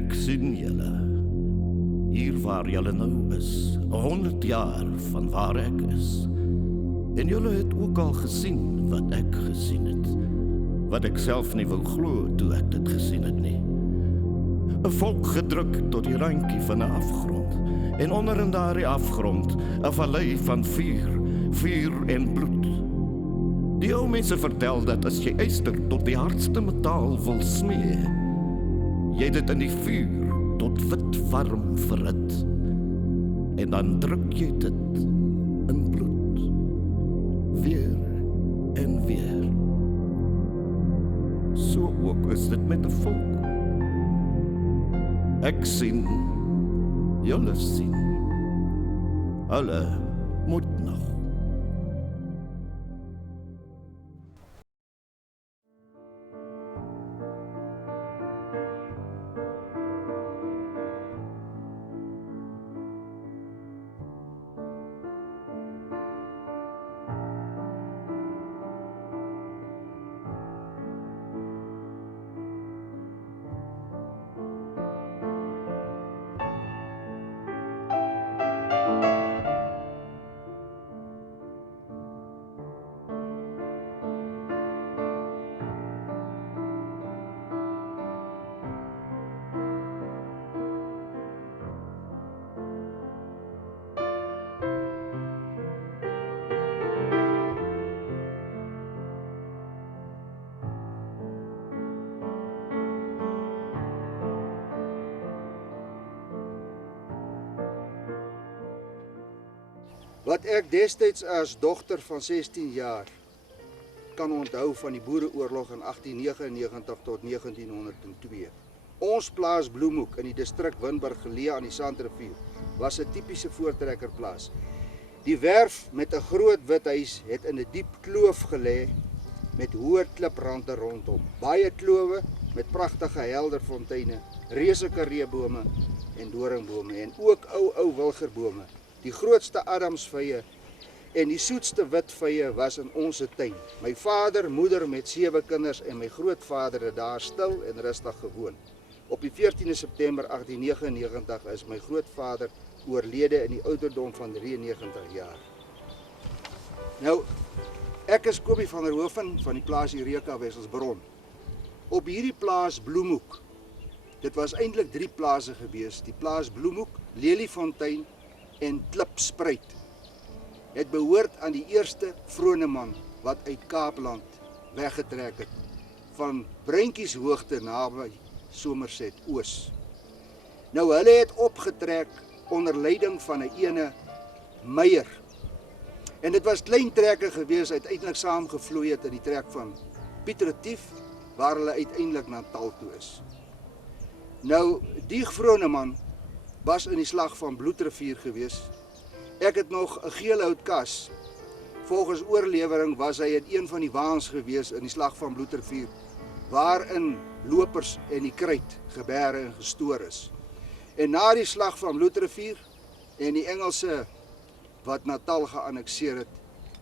Ek sien julle. Hier waar julle nou is, 100 jaar van waar ek is. En julle het ook al gesien wat ek gesien het. Wat ek self nie wou glo toe ek dit gesien het nie. 'n Volk gedruk tot die randjie van 'n afgrond. En onder in daardie afgrond 'n vallei van vuur en bloed. Die ou mense vertel dat as jy yster tot die hardste metaal wil smee, jy dit in die vuur tot wit warm verhit. En dan druk jy dit in bloed. Weer en weer. So ook is dit met 'n volk. Ek sien, julle sien. Hulle moet nog. Wat ek destyds as dogter van 16 jaar kan onthou van die Boereoorlog in 1899 tot 1902. Ons plaas Bloemhoek in die distrik Winburg geleë aan die Sandrivier was 'n tipiese voortrekkerplaas. Die werf met 'n groot wit huis het in 'n diep kloof gelê met hoë kliprande rondom. Baie klowe met pragtige helder fonteine, reuse karreebome en doringbome en ook ou wilgerbome. Die grootste adamsvye en die soetste witvye was in ons tuin. My vader, moeder met 7 kinders en my grootvader het daar stil en rustig gewoon. Op die 14 September 1899 is my grootvader oorlede in die ouderdom van 93 jaar. Nou, ek is Kobie van der Hoeven van die plaas Eureka Wesselsbron. Op hierdie plaas Bloemhoek, dit was eintlik 3 plase gewees, die plaas Bloemhoek, Leliefontein en Klipspruit, het behoort aan die eerste Vroneman wat uit Kaapland weggetrek het, van Bruintjieshoogte naby Somerset Oos. Nou hulle het opgetrek onder leiding van 'n ene Meyer. En dit was klein trekke gewees, uiteindelik saamgevloei het in die trek van Piet Retief, waar hulle uiteindelik Natal toe is. Nou, die Vroneman was in die slag van Bloedrivier gewees. Ek het nog 'n geelhoutkas. Volgens oorlewering was hy in een van die waans gewees in die slag van Bloedrivier, waarin lopers en die kruit gebeere en gestoor is. En na die slag van Bloedrivier en die Engelse wat Natal geannexeer het,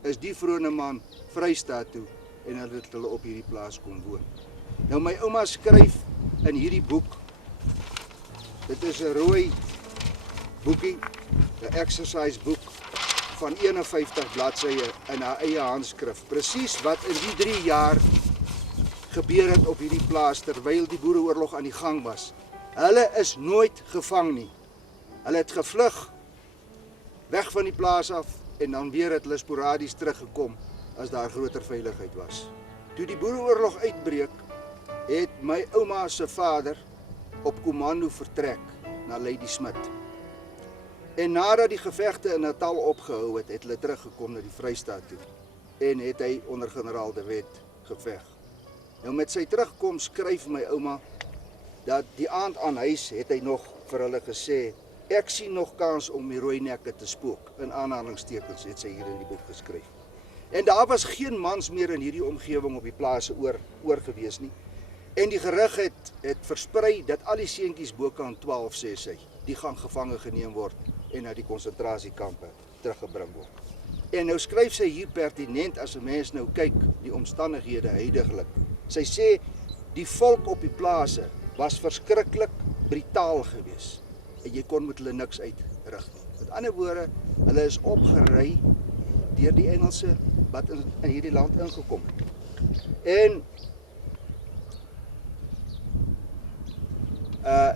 is die Vroneman Vrystaat toe en hulle op hierdie plaas kom woon. Nou my ouma skryf in hierdie boek. Dit is 'n rooi boekie, 'n exercise boek van 51 bladsye in haar eie handskrif. Presies wat in die 3 jaar gebeur het op hierdie plaas terwyl die Boereoorlog aan die gang was. Hulle is nooit gevang nie. Hulle het gevlug weg van die plaas af en dan weer het hulle sporadies teruggekom as daar groter veiligheid was. Toe die Boereoorlog uitbreek, het my ouma se vader op kommando vertrek na Ladysmith. En nadat die gevegte in Natal opgehou het, het hulle teruggekom na die Vrystaat toe en het hy onder generaal De Wet geveg. Nou met sy terugkom skryf my ouma dat die aand aan huis het hy nog vir hulle gesê, ek sien nog kans om die rooi nekke te spook. In aanhalingstekens het sy hier in die boek geskryf. En daar was geen mans meer in hierdie omgewing op die plase oor gewees nie. En die gerug het versprei dat al die seentjies bokant 12, sê sy, die gaan gevange geneem word en na die konsentrasiekampe teruggebring word. En nou skryf sy hier pertinent as 'n mens nou kyk die omstandighede huidiglik. Sy sê die volk op die plase was verskriklik brutaal gewees en jy kon met hulle niks uitrig nie. Met ander woorde, hulle is opgery deur die Engelse wat in hierdie land ingekom het. En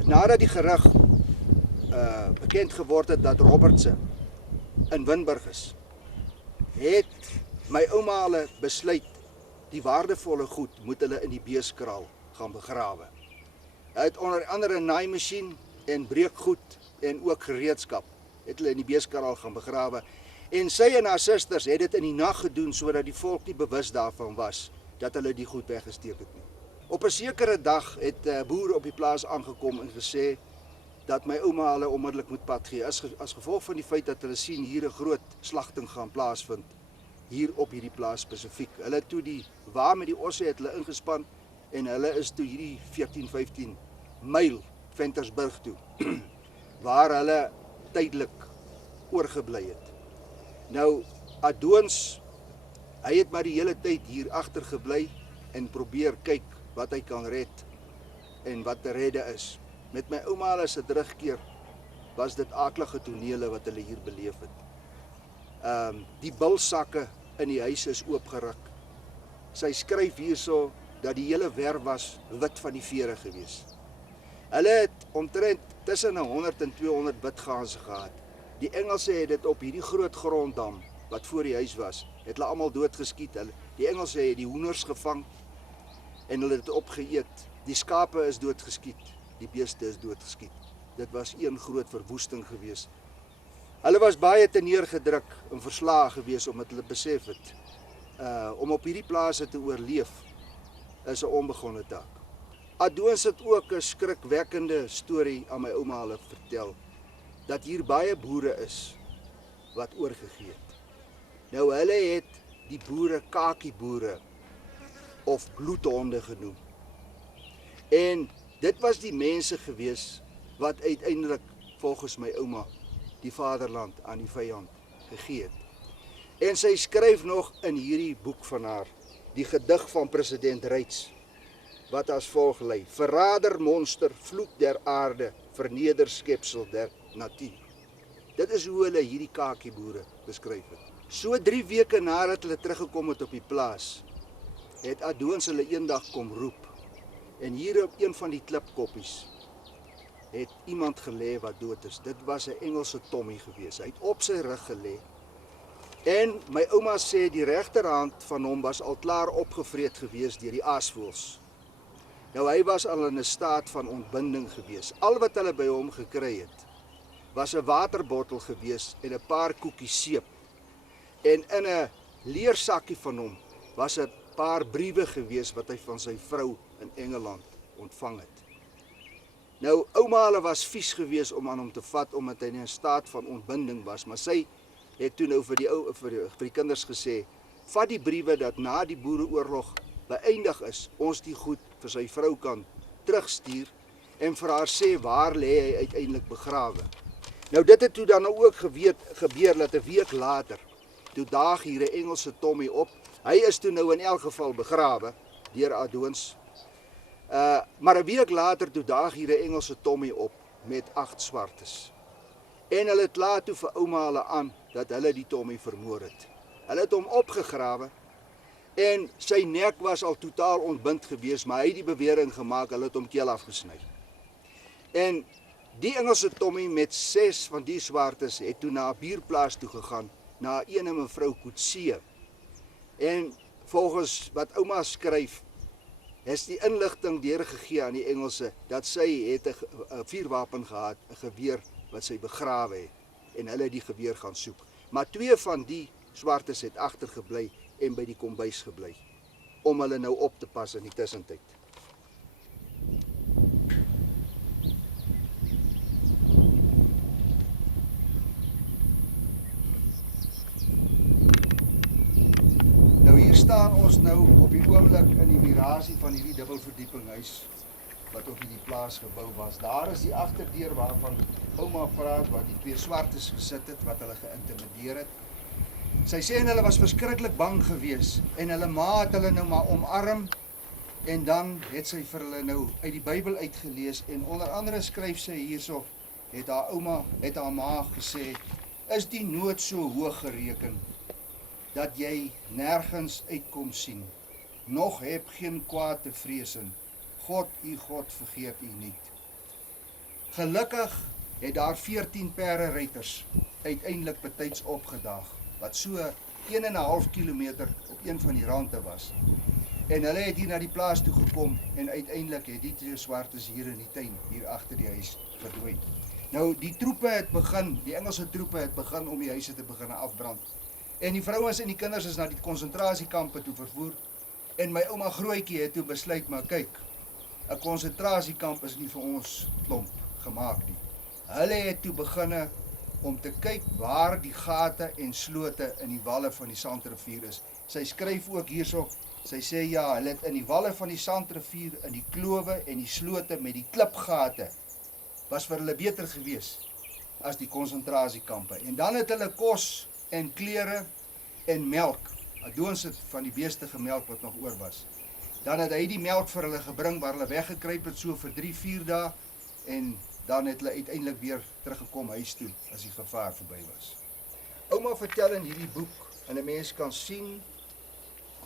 nadat die gerug bekend geword het dat Robertse in Winburg is, het my ouma hulle besluit die waardevolle goed moet hulle in die beeskraal gaan begrawe. Hy het onder andere 'n naaimasjien en breekgoed en ook gereedskap het hulle in die beeskraal gaan begrawe. En sy en haar susters het dit in die nag gedoen sodat die volk nie bewus daarvan was dat hulle die goed weggesteek het nie. Op 'n sekere dag het boere op die plaas aangekom en gesê dat my ouma hulle onmiddellik moet pad gee as gevolg van die feit dat hulle sien hier 'n groot slagting gaan plaasvind hier op hierdie plaas spesifiek. Hulle het toe die wa met die osse het hulle ingespan en hulle is toe hierdie 14-15 myl Ventersburg toe waar hulle tydelik oorgebly het. Nou Adoons, hy het maar die hele tyd hier agtergebly en probeer kyk wat hy kan red en wat te redde is. Met my ouma hulle se terugkeer was dit aaklige tonele wat hulle hier beleef het. Die bilsakke in die huis is oopgeruk. Sy skryf hierso dat die hele werf was wit van die vere gewees. Hulle het omtrent tussen 100 en 200 witganse gehad. Die Engelse het dit op hierdie groot gronddam wat voor die huis was, het hulle almal doodgeskiet. Die Engelse het die hoenders gevang en hulle het opgeëet. Die skape is doodgeskiet, die beeste is doodgeskiet. Dit was een groot verwoesting gewees. Hulle was baie teneergedruk en verslae gewees omdat hulle besef het om op hierdie plase te oorleef is 'n onbegonne taak. Adoons het ook 'n skrikwekkende storie aan my ouma hulle vertel dat hier baie boere is wat oorgegee het. Nou hulle het die boere kakieboere of bloedhonde genoem. En dit was die mense gewees wat uiteindelik volgens my ouma die vaderland aan die vyand gegee het. En sy skryf nog in hierdie boek van haar, die gedig van president Ryds, wat as volg lei: verrader monster, vloek der aarde, verneder skepsel der natuur. Dit is hoe hulle hierdie kakieboere beskryf het. So 3 weke nadat hulle teruggekom het op die plaas, het Adoons hulle eendag kom roep. En hier op een van die klipkoppies het iemand gelê wat dood is. Dit was 'n Engelse Tommy gewees. Hy het op sy rug gelê. En my ouma sê die regterhand van hom was al klaar opgevreet gewees deur die aasvoëls. Nou hy was al in 'n staat van ontbinding gewees. Al wat hulle by hom gekry het, was 'n waterbottel gewees en 'n paar koekies seep. En in 'n leersakkie van hom was 'n paar briewe gewees wat hy van sy vrou in Engeland ontvang het. Nou ouma hulle was vies gewees om aan hom te vat omdat hy in 'n staat van ontbinding was, maar sy het toe nou vir die kinders gesê, vat die briewe dat na die boereoorlog beëindig is, ons die goed vir sy vrou kan terugstuur en vir haar sê waar lê hy uiteindelik begrawe. Nou dit het toe dan ook gebeur dat 'n week later, toe daag hier 'n Engelse Tommy op. Hy is toe nou in elk geval begrawe deur Adoons. Maar 'n week later toe daag hier 'n Engelse Tommy op met 8 swartes. En hulle het laat toe vir ouma hulle aan dat hulle die Tommy vermoor het. Hulle het hom opgegrawe en sy nek was al totaal ontbind gewees, maar hy het die bewering gemaak hulle het hom keel afgesny. En die Engelse Tommy met 6 van die swartes het toe na 'n buurplaas toe gegaan, na een mevrou Coetzee. En volgens wat ouma skryf, is die inligting deurgegee aan die Engelse dat sy het 'n vuurwapen gehad, 'n geweer wat sy begrawe het en hulle die geweer gaan soek. Maar 2 van die swartes het agtergebly en by die kombuis gebly om hulle nou op te pas in die tussentyd. Nou hier staan ons nou op die oomblik in die mirasie van hierdie dubbelverdiepinghuis wat op hierdie plaas gebou was. Daar is die agterdeur waarvan ouma praat waar die 2 swartes gesit het wat hulle geïntimideer het. Sy sê en hulle was verskriklik bang geweest en hulle ma het hulle nou maar omarm En dan het sy vir hulle nou uit die Bybel uitgelees en onder andere skryf sy hierso, het haar ma gesê, is die nood so hoog gereken, dat jy nergens uitkom sien, nog heb geen kwaad te vreesen, God, u God, vergeet u niet. Gelukkig het daar 14 perderyters uiteindelik betyds opgedaag, wat so 1,5 kilometer op een van die rande was. En hulle het hier na die plaas toe gekom en uiteindelik het die twee swartes hier in die tuin, hier agter die huis, verdooi. Nou, die Engelse troepe het begin om die huise te begin afbrand. En die vrouens en die kinders is na die konsentrasiekampe toe vervoer. En my ouma Grootjie het toe besluit, maar kyk, 'n konsentrasiekamp is nie vir ons klomp gemaak nie. Hulle het toe beginne om te kyk waar die gate en slote in die walle van die Sandrivier is. Sy skryf ook hierso, sy sê ja, hulle het in die walle van die Sandrivier, in die klowe en die slote met die klipgate, was vir hulle beter gewees as die konsentrasiekampe. En dan het hulle kos en klere en melk, adoons het van die beeste gemelk wat nog oor was. Dan het hy die melk vir hulle gebring waar hulle weggekruip het so vir 3-4 dae en dan het hulle uiteindelik weer teruggekom huis toe as die gevaar verby was. Ouma vertel in hierdie boek en 'n mens kan sien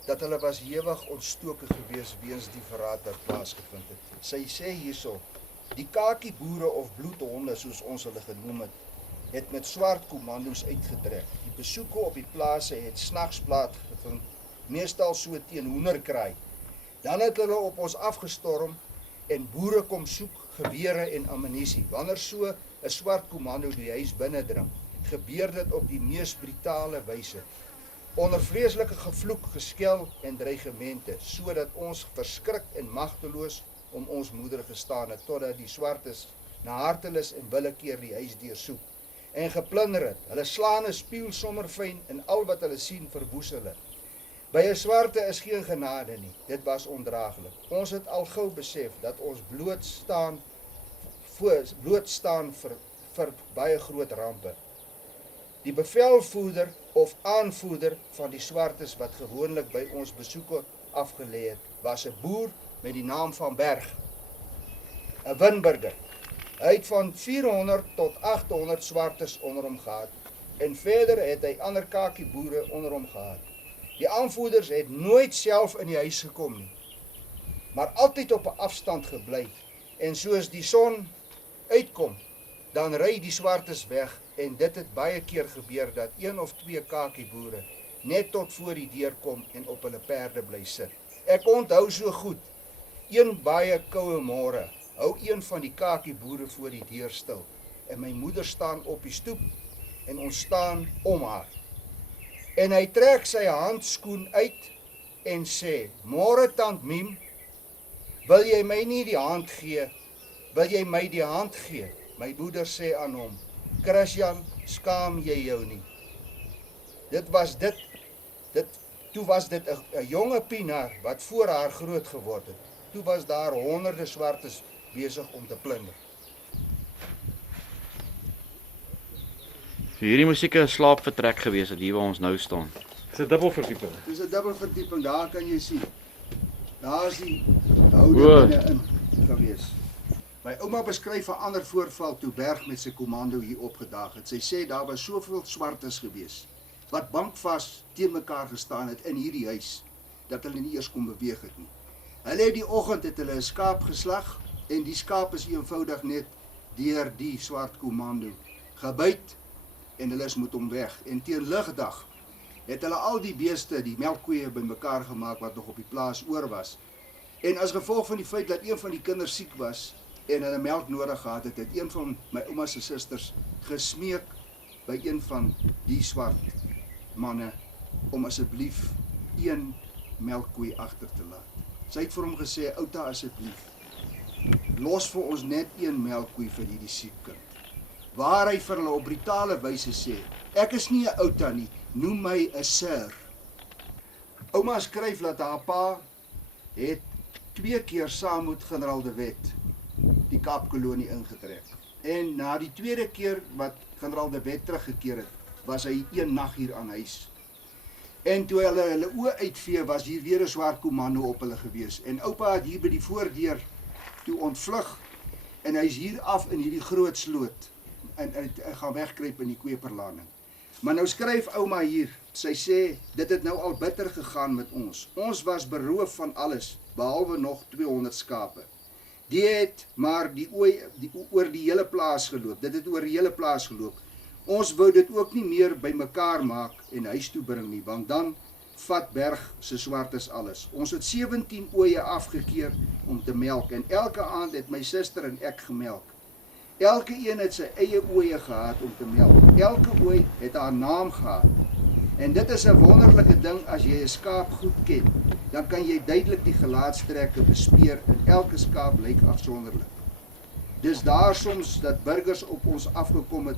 dat hulle was hewig ontstoke gewees weens die verraad wat plaasgevind het. Sy sê hierso, die kakieboere of bloedhonde soos ons hulle genoem het met swart kommando's uitgetrek. Die besoeke op die plase het snags plaasgevind, meestal so teen hoenderkraai. Dan het hulle op ons afgestorm en boere kom soek gewere en ammunisie. Wanneer so 'n swart kommando die huis binnendring, gebeur dit op die mees brutale wyse. Onder vreeslike gevloek, geskel en dreigemente, sodat ons verskrik en magteloos om ons moeder gestaan het, totdat die swartes na hartelus en willekeur die huis deursoek en geplunder het. Hulle slaan 'n spieël sommer fyn en al wat hulle sien verwoes hulle. By 'n swarte is geen genade nie, dit was ondraaglik. Ons het al gou besef dat ons blootstaan vir baie groot rampe. Die bevelvoerder of aanvoerder van die swartes wat gewoonlik by ons besoeke afgelê het, was 'n boer met die naam van Berg, 'n Winburger. Hy het van 400 tot 800 swartes onder hom gehad en verder het hy ander kakieboere onder hom gehad. Die aanvoerders het nooit self in die huis gekom nie, maar altyd op 'n afstand gebly en soos die son uitkom, dan ry die swartes weg en dit het baie keer gebeur dat 1 of 2 kakieboere net tot voor die deur kom en op hulle perde bly sit. Ek onthou so goed, een baie koue môre, hou een van die kakieboere voor die deur stil en my moeder staan op die stoep en ons staan om haar. En hy trek sy handskoen uit en sê, "Môre tant Miem, wil jy my nie die hand gee? Wil jy my die hand gee?" My moeder sê aan hom, "Christian, skaam jy jou nie?" Toe was dit 'n jonge pienaar wat voor haar groot geword het. Toe was daar honderde swartes besig om te plunder. So hierdie musiek 'n slaapvertrek gewees het hier waar ons nou staan. Dis 'n dubbelverdieping. Dis 'n dubbelverdieping, daar kan jy sien. Daar is die houding binne-in gewees. My ouma beskryf 'n ander voorval toe Berg met sy kommando hier opgedaag het. Sy sê daar was soveel swartes gewees wat bankvas teen mekaar gestaan het in hierdie huis dat hulle nie eers kon beweeg het nie. Hulle het die oggend het hulle 'n skaap geslag en die skaap is eenvoudig net deur die swart kommando gebyt en hulle is moet hom weg. En teen ligdag het hulle al die beeste, die melkkoeie bymekaar gemaak wat nog op die plaas oor was. En as gevolg van die feit dat een van die kinders siek was en hulle melk nodig gehad het, het een van my ouma se susters gesmeek by een van die swart manne om asseblief een melkkoei agter te laat. Sy het vir hom gesê, "Outa, asseblief, los vir ons net een melkkoei vir hierdie siek kind." Waar hy vir hulle op brutale wyse sê, "Ek is nie 'n outa nie, noem my 'n sir." Ouma skryf dat haar pa het 2 keer saam met generaal De Wet die Kaapkolonie ingetrek. En na die tweede keer wat generaal De Wet teruggekeer het, was hy een nag hier aan huis. En toe hulle oë uitvee, was hier weer 'n swart komando op hulle gewees. En oupa het hier by die voordeur toe ontvlug en hy's hier af in hierdie groot sloot en hy gaan wegkruip in die Kweperlanding. Maar nou skryf ouma hier, sy sê, dit het nou al bitter gegaan met ons. Ons was beroof van alles, behalwe nog 200 skape. Die het maar oor die hele plaas geloop, dit het oor die hele plaas geloop. Ons wou dit ook nie meer by mekaar maak en huis toe bring nie, want dan vat Berg se swartes alles. Ons het 17 ooe afgekeer om te melk en elke aand het my suster en ek gemelk. Elke een het sy eie ooe gehad om te melk. Elke ooi het haar naam gehad. En dit is 'n wonderlike ding as jy 'n skaap goed ken. Dan kan jy duidelik die gelaatstrekke bespeer en elke skaap lyk afsonderlik. Dis daar soms dat burgers op ons afgekom het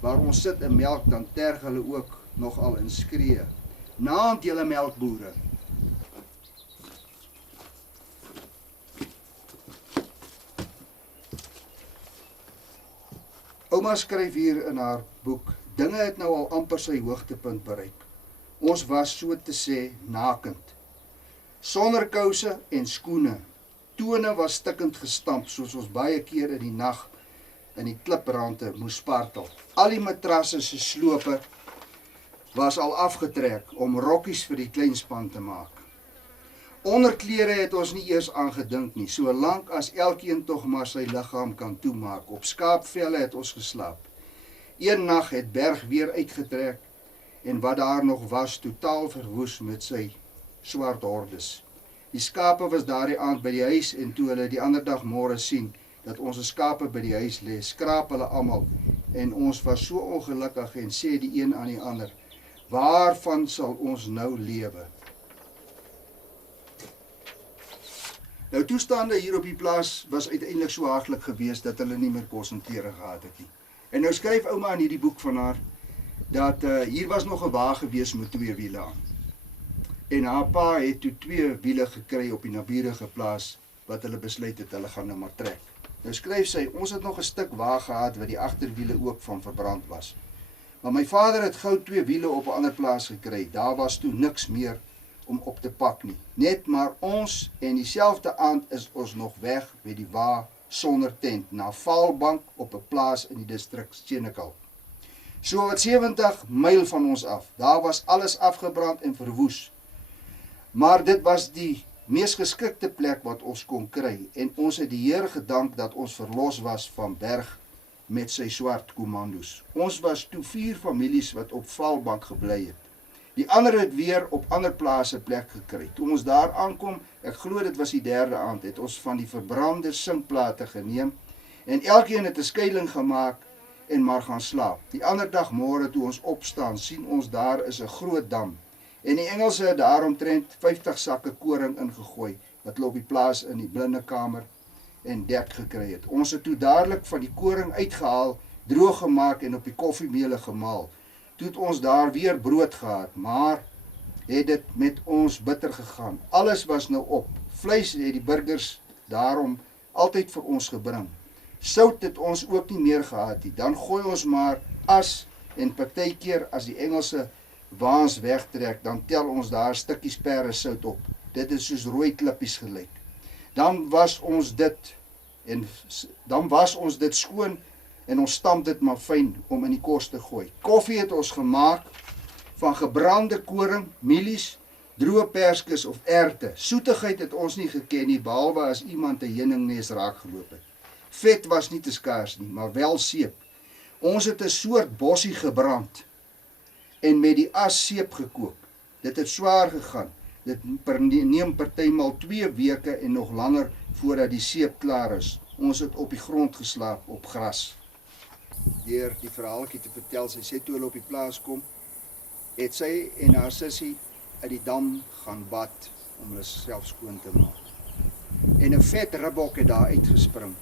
waar ons sit en melk, dan terg hulle ook nogal in skree. Naand julle melkboere. Ouma skryf hier in haar boek, dinge het nou al amper sy hoogtepunt bereik. Ons was so te sê nakend. Sonder kouse en skoene. Tone was stikkend gestamp, soos ons baie keer in die nag in die kliprande moes spartel. Al die matrasse se slope was al afgetrek om rokkies vir die kleinspan te maak. Onderklere het ons nie eers aangedink nie, solank as elkeen tog maar sy liggaam kan toemaak. Op skaapvelle het ons geslaap. Een nag het Berg weer uitgetrek en wat daar nog was, totaal verwoes met sy swart hordes. Die skape was daardie aand by die huis en toe hulle die ander dag môre sien dat ons skape by die huis lê, skraap hulle almal en ons was so ongelukkig en sê die een aan die ander, waarvan sal ons nou lewe? Nou toestande hier op die plaas was uiteindelik so haglik geweest dat hulle nie meer kos en klere gehad het nie. En nou skryf ouma in hierdie boek van haar dat hier was nog 'n wa gewees met 2 wiele aan. En haar pa het toe 2 wiele gekry op die naburige plaas wat hulle besluit het hulle gaan nou maar trek. Nou skryf sy, ons het nog 'n stuk wa gehad wat die agterwiele ook van verbrand was. Maar my vader het gou 2 wiele op 'n ander plaas gekry. Daar was toe niks meer om op te pak nie. Net maar ons en dieselfde aand is ons nog weg by die wa sonder tent na Vaalbank op 'n plaas in die distrik Senekal. So wat 70 myl van ons af. Daar was alles afgebrand en verwoes. Maar dit was die mees geskikte plek wat ons kon kry en ons het die Here gedank dat ons verlos was van Berg met sy swart kommandos. Ons was toe 4 families wat op Vaalbank gebly het. Die ander het weer op ander plase plek gekry. Toe ons daar aankom, ek glo dit was die 3de aand, het ons van die verbrande sinkplate geneem en elkeen het 'n skuiling gemaak en maar gaan slaap. Die ander dag môre toe ons opstaan, sien ons daar is 'n groot dam. En die Engelse het daar omtrent 50 sakke koring ingegooi, wat hulle op die plaas in die blinde kamer en dek gekry het. Ons het toe dadelik van die koring uitgehaal, droog gemaak en op die koffiemeele gemaal. Toe het ons daar weer brood gehad, maar het dit met ons bitter gegaan. Alles was nou op. Vleis het die burgers daarom altyd vir ons gebring. Sout het ons ook nie meer gehad nie. Dan gooi ons maar as en partykeer as die Engelse waans wegtrek, dan tel ons daar stukkies perre sout op. Dit is soos rooi klippies gelyk. Dan was ons dit skoon en ons stamp dit maar fyn om in die kos te gooi. Koffie het ons gemaak van gebrande koring, mielies, droë perskes of erte. Soetigheid het ons nie geken nie, behalwe as iemand 'n heuningnes raak geloop het. Vet was nie te skaars nie, maar wel seep. Ons het 'n soort bossie gebrand en met die as seep gekook. Dit het swaar gegaan. Dit neem partymal 2 weke en nog langer voordat die seep klaar is. Ons het op die grond geslaap op gras. Deur die verhaaltjie te vertel, sy sê toe hulle op die plaas kom, het sy en haar sussie uit die dam gaan bad om hulle self skoon te maak. En 'n vet ribbok het daar uitgespring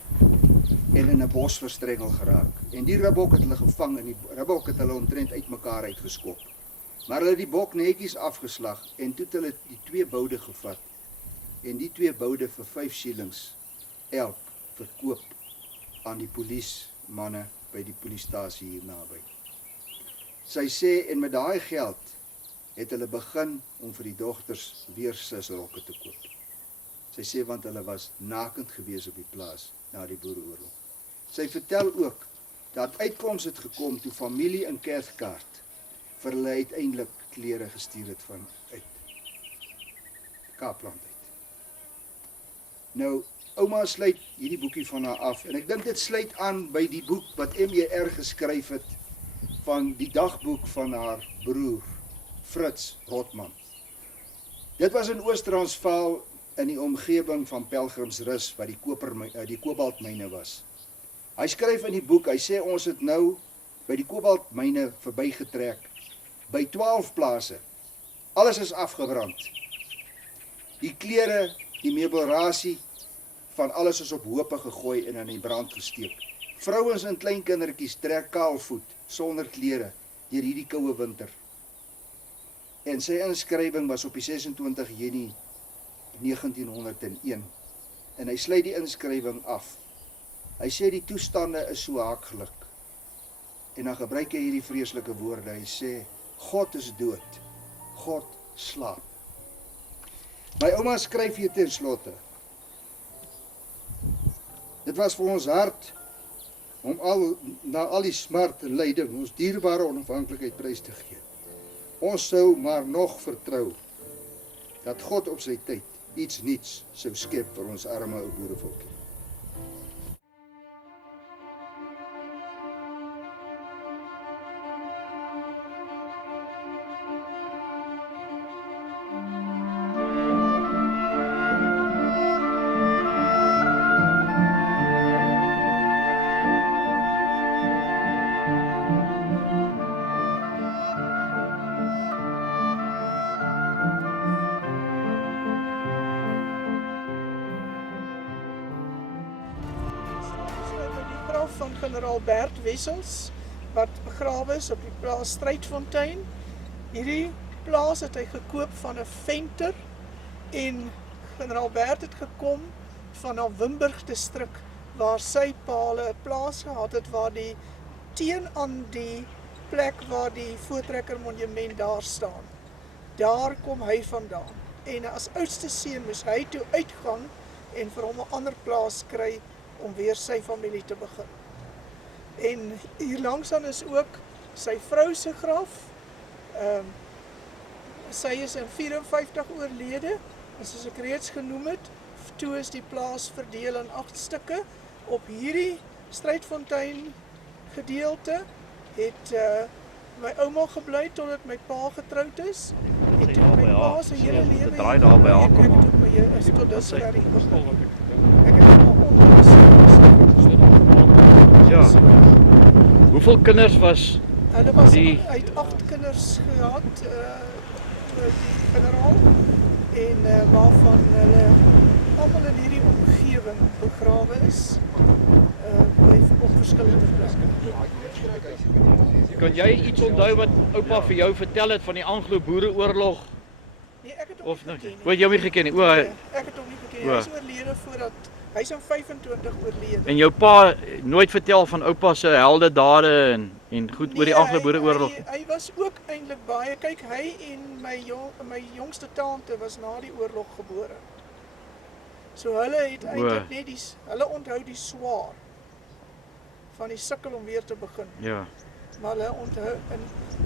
en in 'n bos verstrengel geraak. En die ribbok het hulle gevang en die ribbok het hulle omtrent uitmekaar uitgeskop. Maar hulle het die bok netjies afgeslag en toe het hulle die 2 boude gevat en die 2 boude vir 5 shillings elk verkoop aan die polismanne by die polisiestasie hier naby. Sy sê en met daai geld het hulle begin om vir die dogters weer susrokke te koop. Sy sê want hulle was nakend gewees op die plaas na die Boereoorlog. Sy vertel ook dat uitkoms het gekom toe familie in Cathcart vir hulle uiteindelik klere gestuur het van uit Kaapland uit. Nou, ouma sluit hierdie boekie van haar af en ek dink dit sluit aan by die boek wat MER geskryf het van die dagboek van haar broer Fritz Rotman. Dit was in Oos-Transvaal in die omgewing van Pelgrimsrus waar die kobaltmyne was. Hy skryf in die boek, hy sê ons het nou by die kobaltmyne verbygetrek by 12 plase. Alles is afgebrand. Die klere, die meubelrasie van alles is op hope gegooi en in die brand gesteek. Vrouens en kleinkindertjies trek kaalvoet sonder klere deur hierdie koue winter. En sy inskrywing was op die 26 Junie 1901 en hy sluit die inskrywing af. Hy sê die toestande is so haaklik. En dan gebruik hy hierdie vreeslike woorde. Hy sê God is dood. God slaap. My ouma skryf hier ten slotte. Dit was vir ons hard om na al die smart en lyding ons dierbare onafhanklikheid prys te gee. Ons sou maar nog vertrou dat God op sy tyd iets niets sou skep vir ons arme ou boerevolkie. Van generaal Bert Wessels, wat begrawe is op die plaas Strydfontein. Hierdie plaas het hy gekoop van 'n venter en generaal Bert het gekom van na Wimburg distrik waar sy paal 'n plaas gehad het waar die teen aan die plek waar die Voortrekker monument daar staan. Daar kom hy vandaan. En as oudste seun moes hy toe uitgaan en vir hom 'n ander plaas kry om weer sy familie te begin. En hier langsaan is ook sy vrou se graf. Sy is in 54 oorlede, en soos ek reeds genoem het, toe is die plaas verdeel in 8 stukke. Op hierdie Strydfontein gedeelte het my ouma gebly totdat my pa getroud is. En toe my pa se hele lewe draai daar by haar kom. Tot dusver hier. Ja. Hoeveel kinders was Hulle was die uit 8 kinders gehad, die generaal, en waarvan hulle almal in hierdie omgewing begrawe is, op verskillende plekke. Kan jy iets onthou wat oupa vir jou vertel het van die Anglo-Boereoorlog? Nee, ek het hom Of nie nou? geken nie. O, jy hom nie geken nie. O, Nee, ek het hom nie geken nie. O. Hy is oorlede voordat, hy is in 25 oorlede. en jou pa nooit vertel van oupa se heldedade en goed oor die Anglo-Boereoorlog? Hy was ook eintlik baie, kyk, hy en my jongste tante was na die oorlog gebore. So hulle het eintlik net hulle onthou die swaar van die sukkel om weer te begin. Ja. Maar hulle onthou, en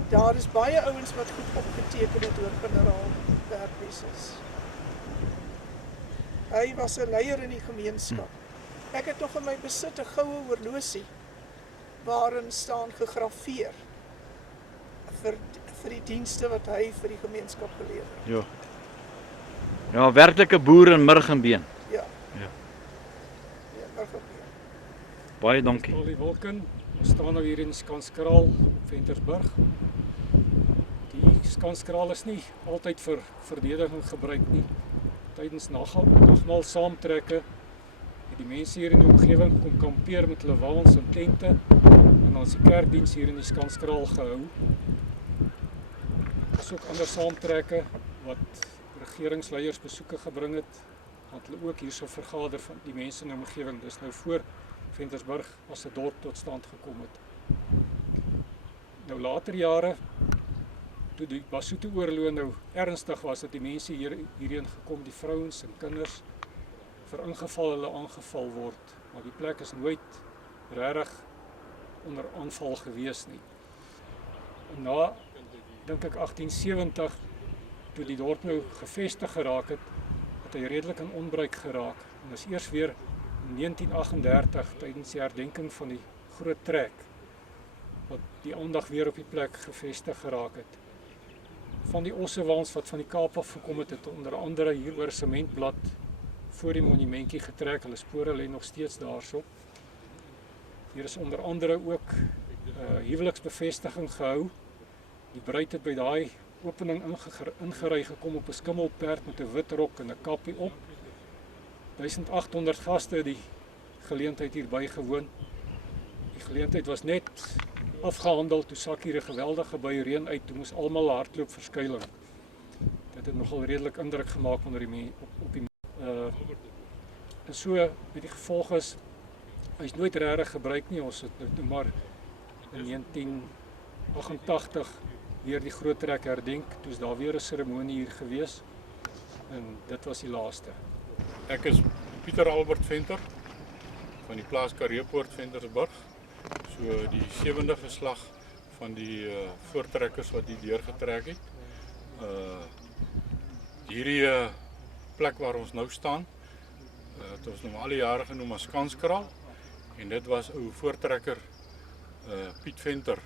daar is baie ouens wat goed opgeteken het oor generaal Bert Wessels. Hy was 'n leier in die gemeenskap. Ek het nog in my besit 'n goue horlosie waarin staan gegraveer vir die dienste wat hy vir die gemeenskap gelewer het. Ja. Ja, werklike boer in murg en been. Ja. Ja. Ja, perfect. Baie dankie. Ollie Wilken, ons staan nou hier in Skanskraal op Ventersburg. Die Skanskraal is nie altyd vir verdediging gebruik nie. Tydens nagmaal saamtrekke het die mense hier in die omgewing kom kampeer met hulle waans en tente en ons die kerkdiens hier in die Skanskraal gehou. Is ook ander saamtrekke wat regeringsleiers besoeke gebring het, want hulle ook hierso vergader van die mense in die omgewing. Dis nou voor Ventersburg as 'n dorp tot stand gekom het. Nou later jare, toe die Basotho-oorlog nou ernstig was, het die mense hierheen gekom, die vrouens en kinders, vir ingeval hulle aangeval word. Maar die plek is nooit regtig onder aanval gewees nie. En na, dink ek 1870, toe die dorp nou gevestig geraak het, het hy redelik in onbruik geraak. En is eers weer in 1938, tydens die herdenking van die groot trek, wat die aandag weer op die plek gevestig geraak het. Van die ossewaans wat van die Kaap af gekom het, het onder andere hier oor sementblad voor die monumentjie getrek, hulle spore lê nog steeds daarso. Hier is onder andere ook huweliksbevestiging gehou. Die bruid het by daai opening ingery gekom op 'n skimmelperd met 'n wit rok en 'n kappie op. 1800 gaste het die geleentheid hier bygewoon. Die geleentheid was net afgehandel, toe sak hier 'n geweldige buiereën uit, toe moes almal hardloop vir skuiling. Dit het nogal redelik indruk gemaak onder die op die en so met die gevolg is, hy is nooit regtig gebruik nie. Ons het nou maar in 1988 weer die groot trek herdenk, toe is daar weer 'n seremonie hier gewees en dit was die laaste. Ek is Pieter Albert Venter van die plaas Kareepoort Ventersburg. So die 7de geslag van die voortrekkers wat hier deurgetrek het. Hierdie plek waar ons nou staan, het ons nou al die jare genoem as Skanskraal en dit was ou voortrekker Piet Venter.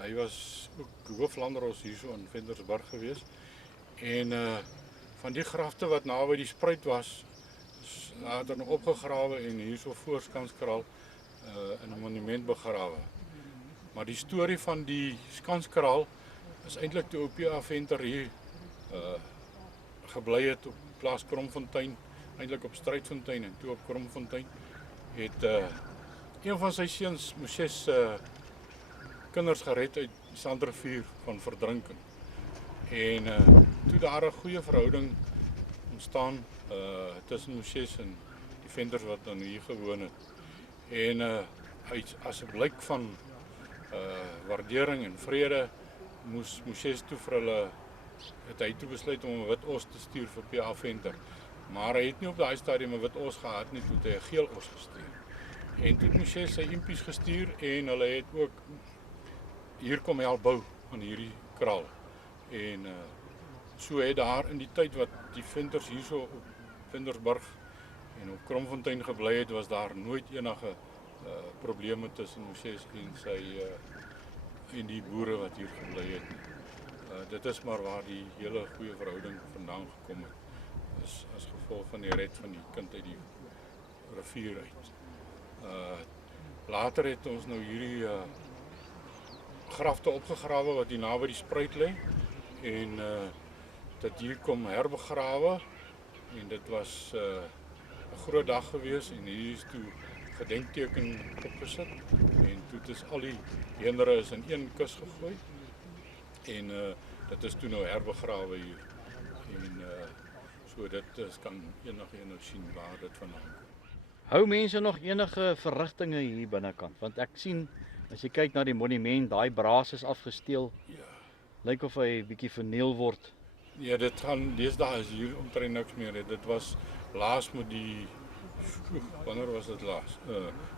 Hy was ook hooflandros hierso in Ventersburg gewees en van die grafte wat naby die spruit was, het er nog opgegrawe en hierso voor Skanskraal in 'n monument begrawe. Maar die storie van die Skanskraal is eintlik toe P.A. Venter hier gebly het op plaas Kromfontein, eintlik op Strydfontein en toe op Kromfontein, het een van sy seuns Moses kinders gered uit die Sandrivier van verdrinking. En toe daar 'n goeie verhouding ontstaan tussen Moses en die Venters wat dan hier gewoon het. En as 'n blyk van waardering en vrede moes Moses toe vir hulle, het hy toe besluit om 'n wit os te stuur vir P.A. Venter. Maar hy het nie op daai stadium 'n wit os gehad nie, toe het hy 'n geel os gestuur. En toe het Moses sy impies gestuur en hulle het ook hier kom help bou aan hierdie kraal. En so het daar in die tyd wat die Venters hierso op Ventersburg en op Kromfontein gebly het, was daar nooit enige probleme tussen Moses en die boere wat hier gebly het. Dit is maar waar die hele goeie verhouding vandaan gekom het, as gevolg van die red van die kind uit die rivier uit. Later het ons nou hierdie grafte opgegrawe wat hier naby die spruit lê en dit hier kom herbegrawe en dit was 'n groot dag gewees en hier is toe gedenkteken opgesit en toe is al die heenderre is in een kus gegooi en dit is toe nou herbegrawe hier en so dit kan enige nou sien waar dit vandaan kom. Hou mense nog enige verrigtinge hier binnekant? Want ek sien, as jy kyk na die monument, daai braas is afgesteel. Ja. Lyk of hy bietjie verniel word. Ja, dit gaan, deesdae is hier omtrent niks meer. Dit was laas met die, wanneer was dit laas?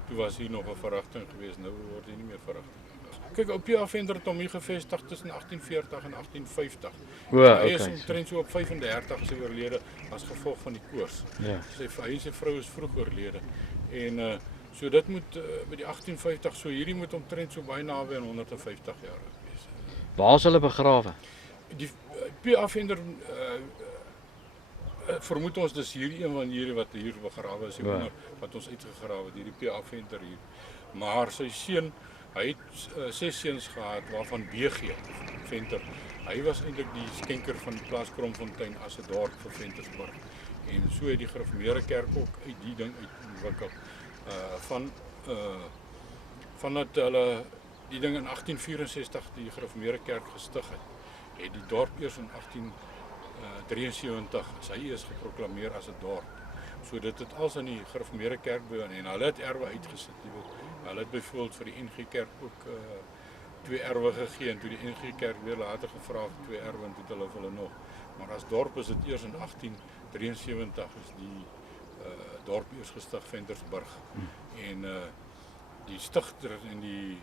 Toe was hier nog 'n verrigting geweest, nou word hier nie meer verrigting. Kyk, op P.A. Venter het hom hier gevestig tussen 1840 en 1850. Hy is omtrent so op 35 is hy oorlede as gevolg van die koors. Ja. Hy en sy vrou is vroeg oorlede. En so dit moet by die 1850, so hierdie moet omtrent so baie naby aan 150 jaar wees. Waar is hulle begrawe? Die P.A. Venter vermoed ons dis hierdie een van hierdie wat hier begrawe is, wat ons uitgegrawe het, hierdie P.A. Venter hier. Maar sy seun, hy het 6 seuns gehad, waarvan B.G. Venter. Hy was eintlik die skenker van die plaas Kromfontein as 'n dorp vir Ventersburg. En so het die Gereformeerde Kerk ook uit die ding uitgeontwikkel. Vandat hulle die ding in 1864 die Gereformeerde Kerk gestig het die dorp eers in 1873 as hy is geproklameer as 'n dorp. So dit het als in die Gereformeerde Kerk bewoon en hulle het erwe uitgesit. Hulle het byvoorbeeld vir die NG Kerk ook 2 erwe gegee en toe die NG Kerk weer later gevra vir 2 erwe en toe het hulle vir hulle nog. Maar as dorp is dit eers in 1873 is die dorp eers gestig Ventersburg. En die stigter en die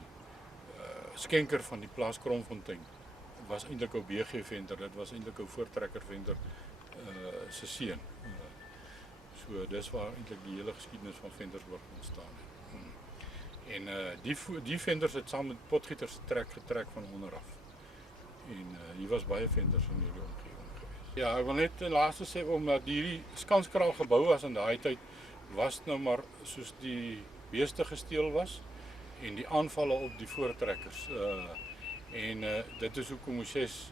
skenker van die plaas Kromfontein was eintlik 'n BG Venter, dit was eintlik 'n voortrekker Venter se seun. So dis waar eintlik die hele geskiedenis van Ventersburg ontstaan het. En die Venters het saam met Potgieters getrek van onderaf. En hier was baie Venters in hierdie omgewing geweest. Ja, ek wil net laaste sê omdat hierdie skanskraal gebou was in daai tyd was nou maar soos die beeste gesteel was en die aanvalle op die voortrekkers. Dit is hoekom Moses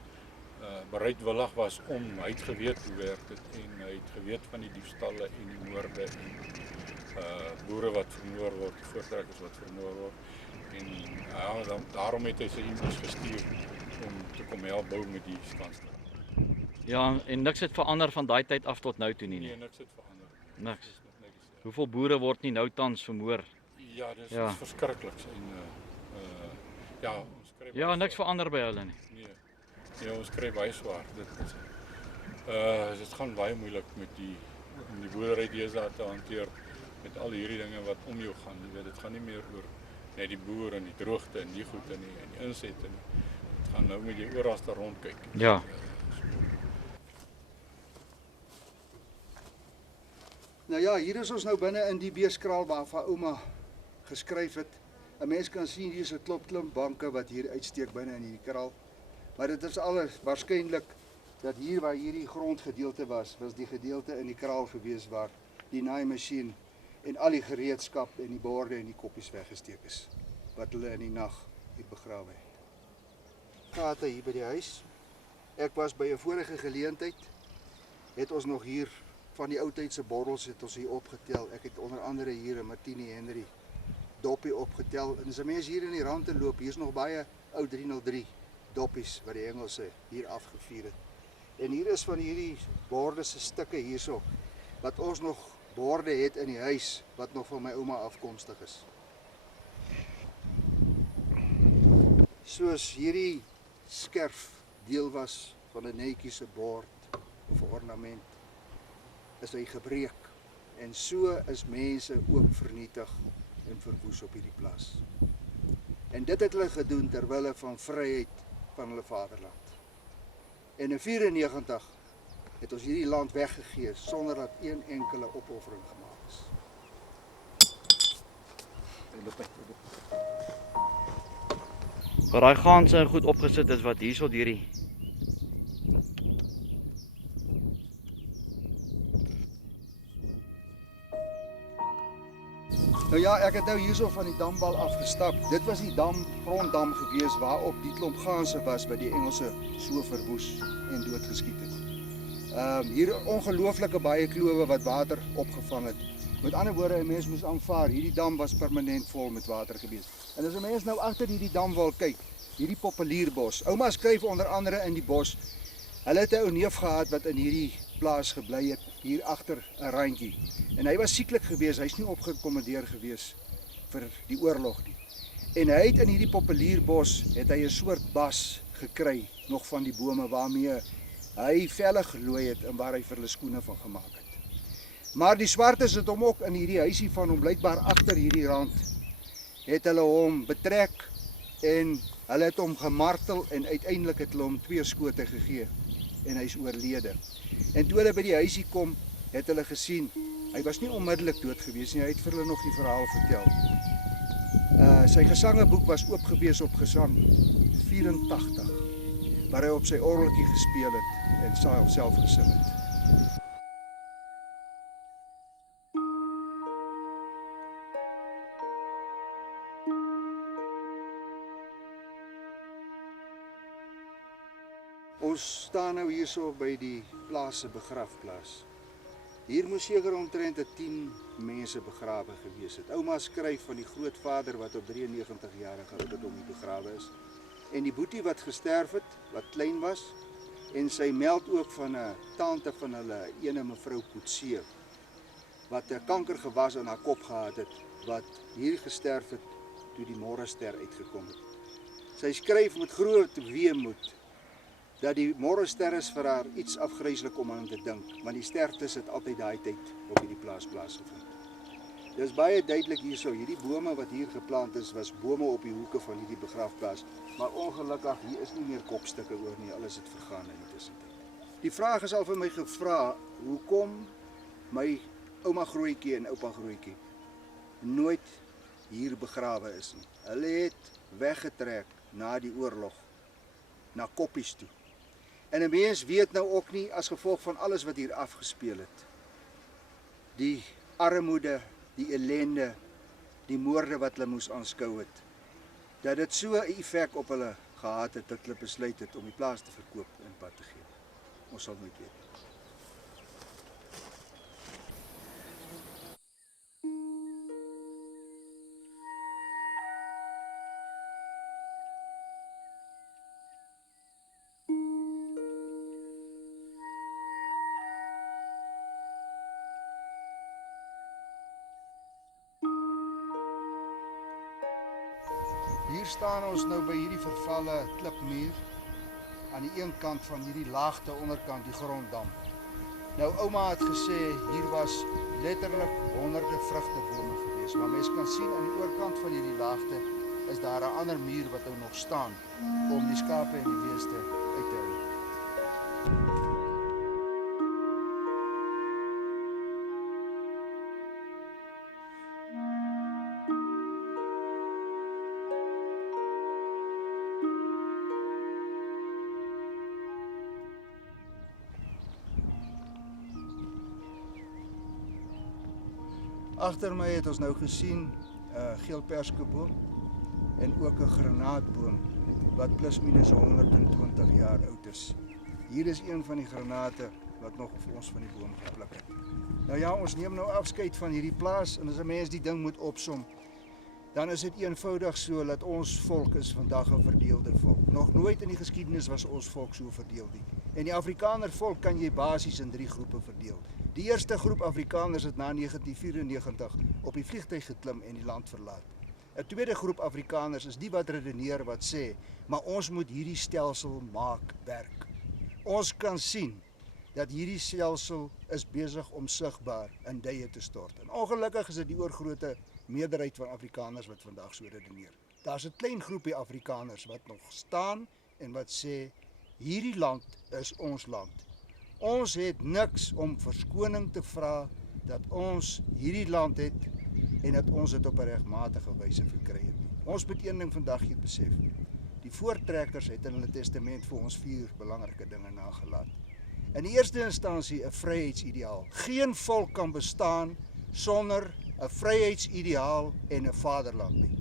bereidwillig was om, hy het geweet hoe werk dit en hy het geweet van die diefstalle en die moorde en boere wat vermoor word, voortrekkers wat vermoor word. En ja, daarom het hy sy iemand gestuur om te kom help bou met die skanskraal. Ja, en niks het verander van daai tyd af tot nou toe nie. Nee, niks het verander. Niks. Hoeveel boere word nie nou tans vermoor? Ja, dis iets verskrikliks en ja, ons kry Ja, niks verander by hulle nie. Nee, ons kry baie swaar. Dit gaan baie moeilik met om die boerdery deesdae te hanteer met al hierdie dinge wat om jou gaan. Jy weet, dit gaan nie meer oor net die boer en die droogte en die goede nie en die insette nie. Dit gaan nou met jy oralste rondkyk. Ja. Nou ja, hier is ons nou binne in die beeskraal waarvan ouma geskryf het. 'n Mens kan sien hier is 'n klop klimpbanke wat hier uitsteek binne in hierdie kraal. Maar dit is alles waarskynlik dat hier waar hierdie grondgedeelte was die gedeelte in die kraal gewees waar die naaimasjien en al die gereedskap en die borde en die koppies weggesteek is wat hulle in die nag hier begrawe het. Gate hier by die huis. Ek was by 'n vorige geleentheid het ons nog hier van die ou tydse bottels het ons hier opgetel. Ek het onder andere hier 'n Martini Henry doppie opgetel. En as 'n mens hier in die rande loop, hier's nog baie ou 303 doppies wat die Engelse hier afgevuur het. En hier is van hierdie borde se stukke hierso wat ons nog borde het in die huis wat nog van my ouma afkomstig is. Soos hierdie skerf deel was van 'n netjie se bord of 'n ornament, is hy gebreek. En so is mense ook vernietig en verwoes op hierdie plaas. En dit het hulle gedoen ter wille van vryheid van hulle vaderland. En in 94 het ons hierdie land weggegee sonder dat een enkele opoffering gemaak is. Waar daai ganse en goed opgesit is wat hierso hierdie Nou ja, ek het nou hierso van die dambal afgestap. Dit was die gronddam gewees waarop die klomp ganse was wat die Engelse so verwoes en doodgeskiet het. Hier ongelooflike baie klowe wat water opgevang het. Met ander woorde, 'n mens moes aanvaar, hierdie dam was permanent vol met water gewees. En as 'n mens nou agter hierdie dam wil kyk, hierdie populierbos. Ouma skryf onder andere in die bos. Hulle het 'n ou neef gehad wat in hierdie plaas gebly het, hier agter 'n randjie. En hy was sieklik gewees, hy's nie opgekommandeer gewees vir die oorlog nie. En hy het in hierdie populierbos het hy 'n soort bas gekry nog van die bome waarmee hy velle gelooi het en waar hy vir hulle skoene van gemaak het. Maar die swartes het hom ook in hierdie huisie van hom blykbaar agter hierdie rand het hulle hom betrek en hulle het hom gemartel en uiteindelik het hulle hom 2 skote gegee en hy's oorlede. En toe hulle by die huisie kom, het hulle gesien hy was nie onmiddellik dood gewees nie, hy het vir hulle nog die verhaal vertel. Sy gesangeboek was oop gewees op Gesang 84, waar hy op sy orgeltjie gespeel het en self gesing het. Ons staan nou hierso by die plaas se begrafplaas. Hier moes seker omtrent 10 mense begrawe gewees het. Ouma skryf van die grootvader wat op 93 jarige ouderdom begrawe is. En die boetie wat gesterf het, wat klein was. En sy meld ook van 'n tante van hulle, ene mevrou Coetzee, wat 'n kankergewas in haar kop gehad het, wat hier gesterf het toe die Morgenster uitgekom het. Sy skryf met groot weemoed dat die môrester is vir haar iets afgryslik om aan te dink, want die sterftes het altyd daai tyd op hierdie plaas plaasgevind. Dis baie duidelik hierso, hierdie bome wat hier geplant is, was bome op die hoeke van hierdie begrafplaas, maar ongelukkig hier is nie meer kopstukke oor nie, alles het vergaan in die tussentyd. Die vraag is al vir my gevra, hoekom my ouma Grootjie en oupa Grootjie nooit hier begrawe is nie. Hulle het weggetrek na die oorlog, na Koppies toe. En 'n mens weet nou ook nie, as gevolg van alles wat hier afgespeel het, die armoede, die ellende, die moorde wat hulle moes aanskou het, dat dit so 'n effek op hulle gehad het, dat hulle besluit het om die plaas te verkoop en pad te gee. Ons sal nooit weet. Hier staan ons nou by hierdie vervalle klipmuur aan die een kant van hierdie laagte onderkant, die gronddam. Nou ouma het gesê hier was letterlik honderde vrugtebome gewees, maar mens kan sien aan die oorkant van hierdie laagte is daar 'n ander muur wat nou nog staan om die skape en die beeste uit te hou. Agter my het ons nou gesien 'n geel perskeboom en ook 'n granaatboom wat plus minus 120 jaar oud is. Hier is een van die granate wat nog vir ons van die boom gepluk het. Nou ja, ons neem nou afskeid van hierdie plaas en as 'n mens die ding moet opsom, dan is dit eenvoudig so dat ons volk is vandag 'n verdeelde volk. Nog nooit in die geskiedenis was ons volk so verdeel nie. En die Afrikaner volk kan jy basies in 3 groepe verdeel. Die eerste groep Afrikaners het na 1994 op die vliegtuig geklim en die land verlaat. 'n Tweede groep Afrikaners is die wat redeneer wat sê, maar ons moet hierdie stelsel maak werk. Ons kan sien dat hierdie stelsel is besig om sigbaar in duie te stort. En ongelukkig is dit die oorgrootste meerderheid van Afrikaners wat vandag so redeneer. Daar's 'n klein groepie Afrikaners wat nog staan en wat sê, hierdie land is ons land. Ons het niks om verskoning te vra dat ons hierdie land het en dat ons dit op 'n regmatige wyse verkry het. Ons moet een ding vandag hier besef. Die voortrekkers het in hulle testament vir ons 4 belangrike dinge nagelaat. In die eerste instansie 'n vryheidsideaal. Geen volk kan bestaan sonder 'n vryheidsideaal en 'n vaderland nie.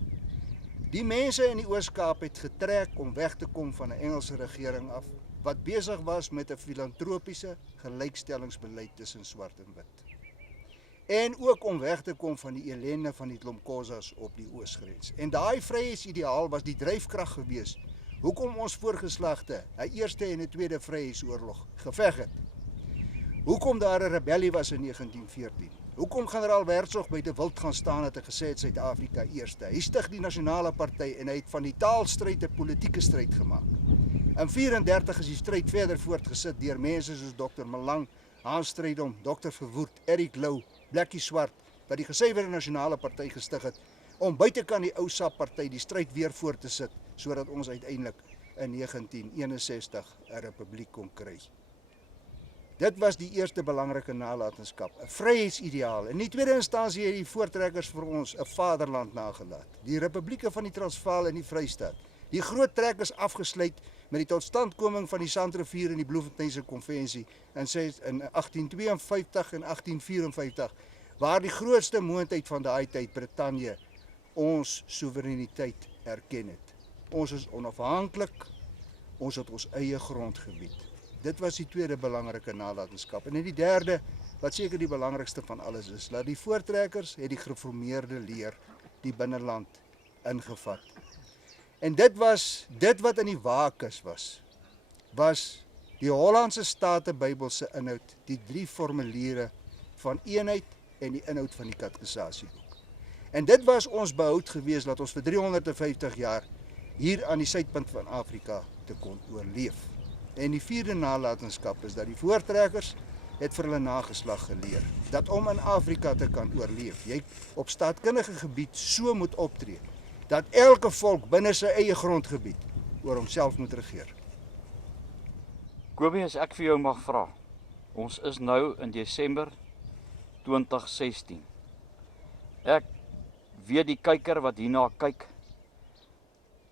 Die mense in die Oos-Kaap het getrek om weg te kom van 'n Engelse regering af, wat besig was met 'n filantropiese gelykstellingsbeleid tussen swart en wit. En ook om weg te kom van die ellende van die Tlomkozas op die oosgrens. En daai vryheidsideaal was die dryfkrag gewees hoekom ons voorgeslagte 'n eerste en 'n tweede vryheidsoorlog geveg het. Hoekom daar 'n rebellie was in 1914. Hoekom generaal Hertzog by die wild gaan staan het en gesê het Suid-Afrika eerste. Hy stig die nasionale party en hy het van die taalstryd 'n politieke stryd gemaak. In 1934 is die stryd verder voortgesit deur mense soos Dr. Malang, Hans Strydom, Dr. Verwoerd, Eric Lou, Blakkie Swart, wat die gesuiwerde nasionale party gestig het, om buitekant die ou SAP party die stryd weer voort te sit, sodat ons uiteindelik in 1961 'n republiek kon kry. Dit was die eerste belangrike nalatenskap, 'n vryheidsideaal. In die tweede instansie het die voortrekkers vir ons 'n vaderland nagelaat. Die republieke van die Transvaal en die Vrystaat. Die groot trek is afgesluit met die totstandkoming van die Sandrivier en die Bloemfonteinse konvensie in 1852 en 1854, waar die grootste moondheid van daai tyd Brittanje ons soewereiniteit erken het. Ons is onafhanklik, ons het ons eie grondgebied. Dit was die tweede belangrike nalatenskap. En die derde, wat seker die belangrikste van alles is, dat die voortrekkers het die gereformeerde leer, die binneland, ingevat. En dit wat in die Waakus was die Hollandse Statebybelse inhoud, die 3 formuliere van eenheid en die inhoud van die katekisasieboek. En dit was ons behoud gewees dat ons vir 350 jaar hier aan die suidpunt van Afrika te kon oorleef. En die vierde nalatenskap is dat die voortrekkers het vir hulle nageslag geleer dat om in Afrika te kan oorleef, jy op staatkundige gebied so moet optree dat elke volk binne sy eie grondgebied oor homself moet regeer. Kobie, as ek vir jou mag vra, ons is nou in Desember 2016. Ek weet die kyker wat hierna kyk,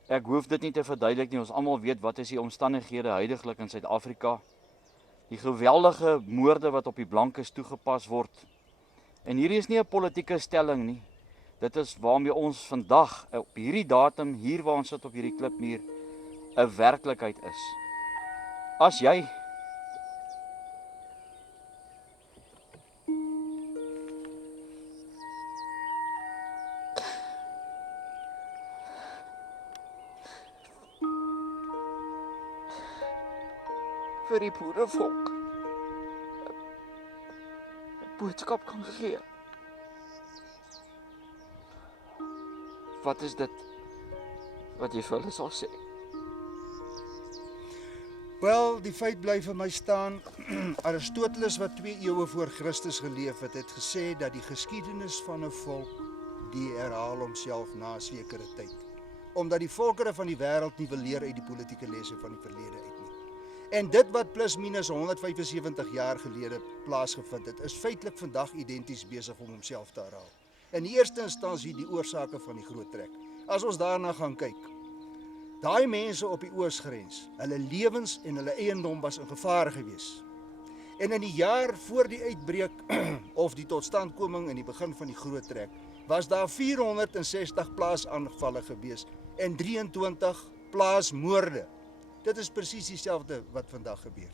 ek hoef dit nie te verduidelik nie, ons almal weet wat is die omstandighede huidiglik in Suid-Afrika, die geweldige moorde wat op die blankes toegepas word. En hierdie is nie 'n politieke stelling nie, dit is waarmee ons vandag, op hierdie datum, hier waar ons sit op hierdie klipmuur, 'n werklikheid is. As jy vir die boerevolk 'n boodskap kan gee. Wat is dit wat jy vir hulle sal sê? Wel, die feit bly vir my staan, Aristoteles wat 2 eeue voor Christus geleef het, het gesê dat die geskiedenis van 'n volk die herhaal homself na 'n sekere tyd. Omdat die volkere van die wêreld nie wil leer uit die politieke lesse van die verlede uit nie. En dit wat plus minus 175 jaar gelede plaasgevind het, is feitelik vandag identies besig om homself te herhaal. In die eerste instansie die oorsake van die groot trek. As ons daarna gaan kyk, daai mense op die oosgrens, hulle lewens en hulle eiendom was in gevaar gewees. En in die jaar voor die uitbreek of die totstandkoming in die begin van die groot trek, was daar 460 plaasaanvalle gewees en 23 plaasmoorde. Dit is presies dieselfde wat vandag gebeur.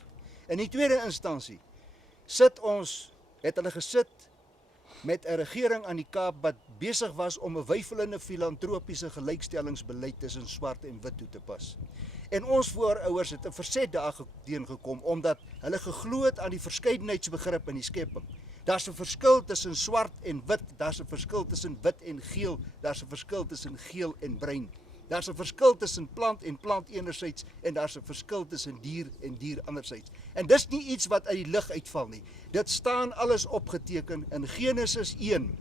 In die tweede instansie het hulle gesit met 'n regering aan die Kaap wat besig was om 'n weifelende filantropiese gelykstellingsbeleid tussen swart en wit toe te pas. En ons voorouers het 'n verzet daarteen gekom omdat hulle geglo het aan die verskeidenheidsbegrip in die skepping. Daar's 'n verskil tussen swart en wit, daar's 'n verskil tussen wit en geel, daar's 'n verskil tussen geel en bruin. Daar's 'n verskil tussen plant en plant enerzijds en daar's 'n verskil tussen dier en dier anderzijds. En dis nie iets wat uit die lug uitval nie. Dit staan alles opgeteken in Genesis 1,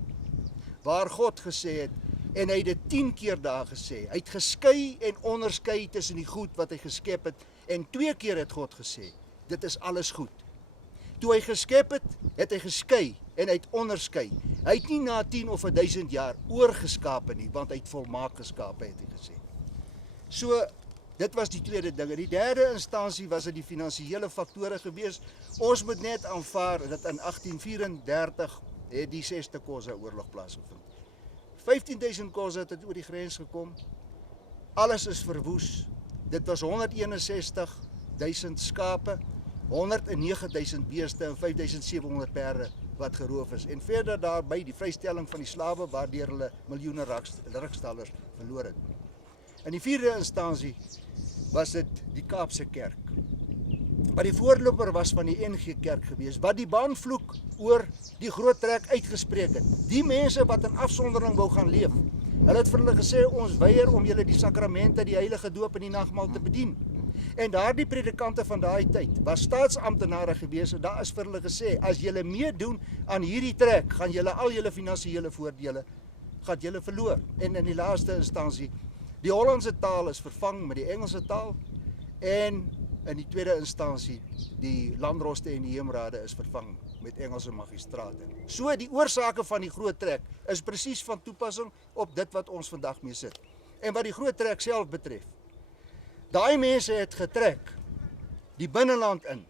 waar God gesê het, en hy het dit 10 keer daar gesê. Hy het geskei en onderskei tussen die goed wat hy geskep het, en 2 keer het God gesê, dit is alles goed. Toe hy geskep het, het hy geskei en hy het onderskei. Hy het nie na 10 of 1000 jaar oorgeskape nie, want hy het volmaak geskape, het hy gesê. So, dit was die tweede ding. In die derde instansie was dit die finansiële faktore gewees. Ons moet net aanvaar dat in 1834 het die 6de Xhosa-oorlog plaasgevind. 15.000 Xhosa het oor die grens gekom. Alles is verwoes. Dit was 161.000 skape, 109.000 beeste en 5.700 perde wat geroof is. En verder daarby die vrystelling van die slawe waardeur hulle miljoene riksdalers verloor het. In die vierde instansie was dit die Kaapse Kerk, wat die voorloper was van die NG Kerk gewees, wat die banvloek oor die groot trek uitgespreek het. Die mense wat in afsondering wou gaan leef, hulle het vir hulle gesê, ons weier om julle die sakramente, die heilige doop en die nagmaal te bedien. En daardie predikante van daai tyd was staatsamptenare gewees en daar is vir hulle gesê, as julle meedoen aan hierdie trek, gaan julle al julle finansiële voordele gaan julle verloor. En in die laaste instansie, die Hollandse taal is vervang met die Engelse taal en in die tweede instansie die landroste en die heemrade is vervang met Engelse magistrate. So die oorsake van die groot trek is presies van toepassing op dit wat ons vandag mee sit. En wat die groot trek self betref, daai mense het getrek die binneland in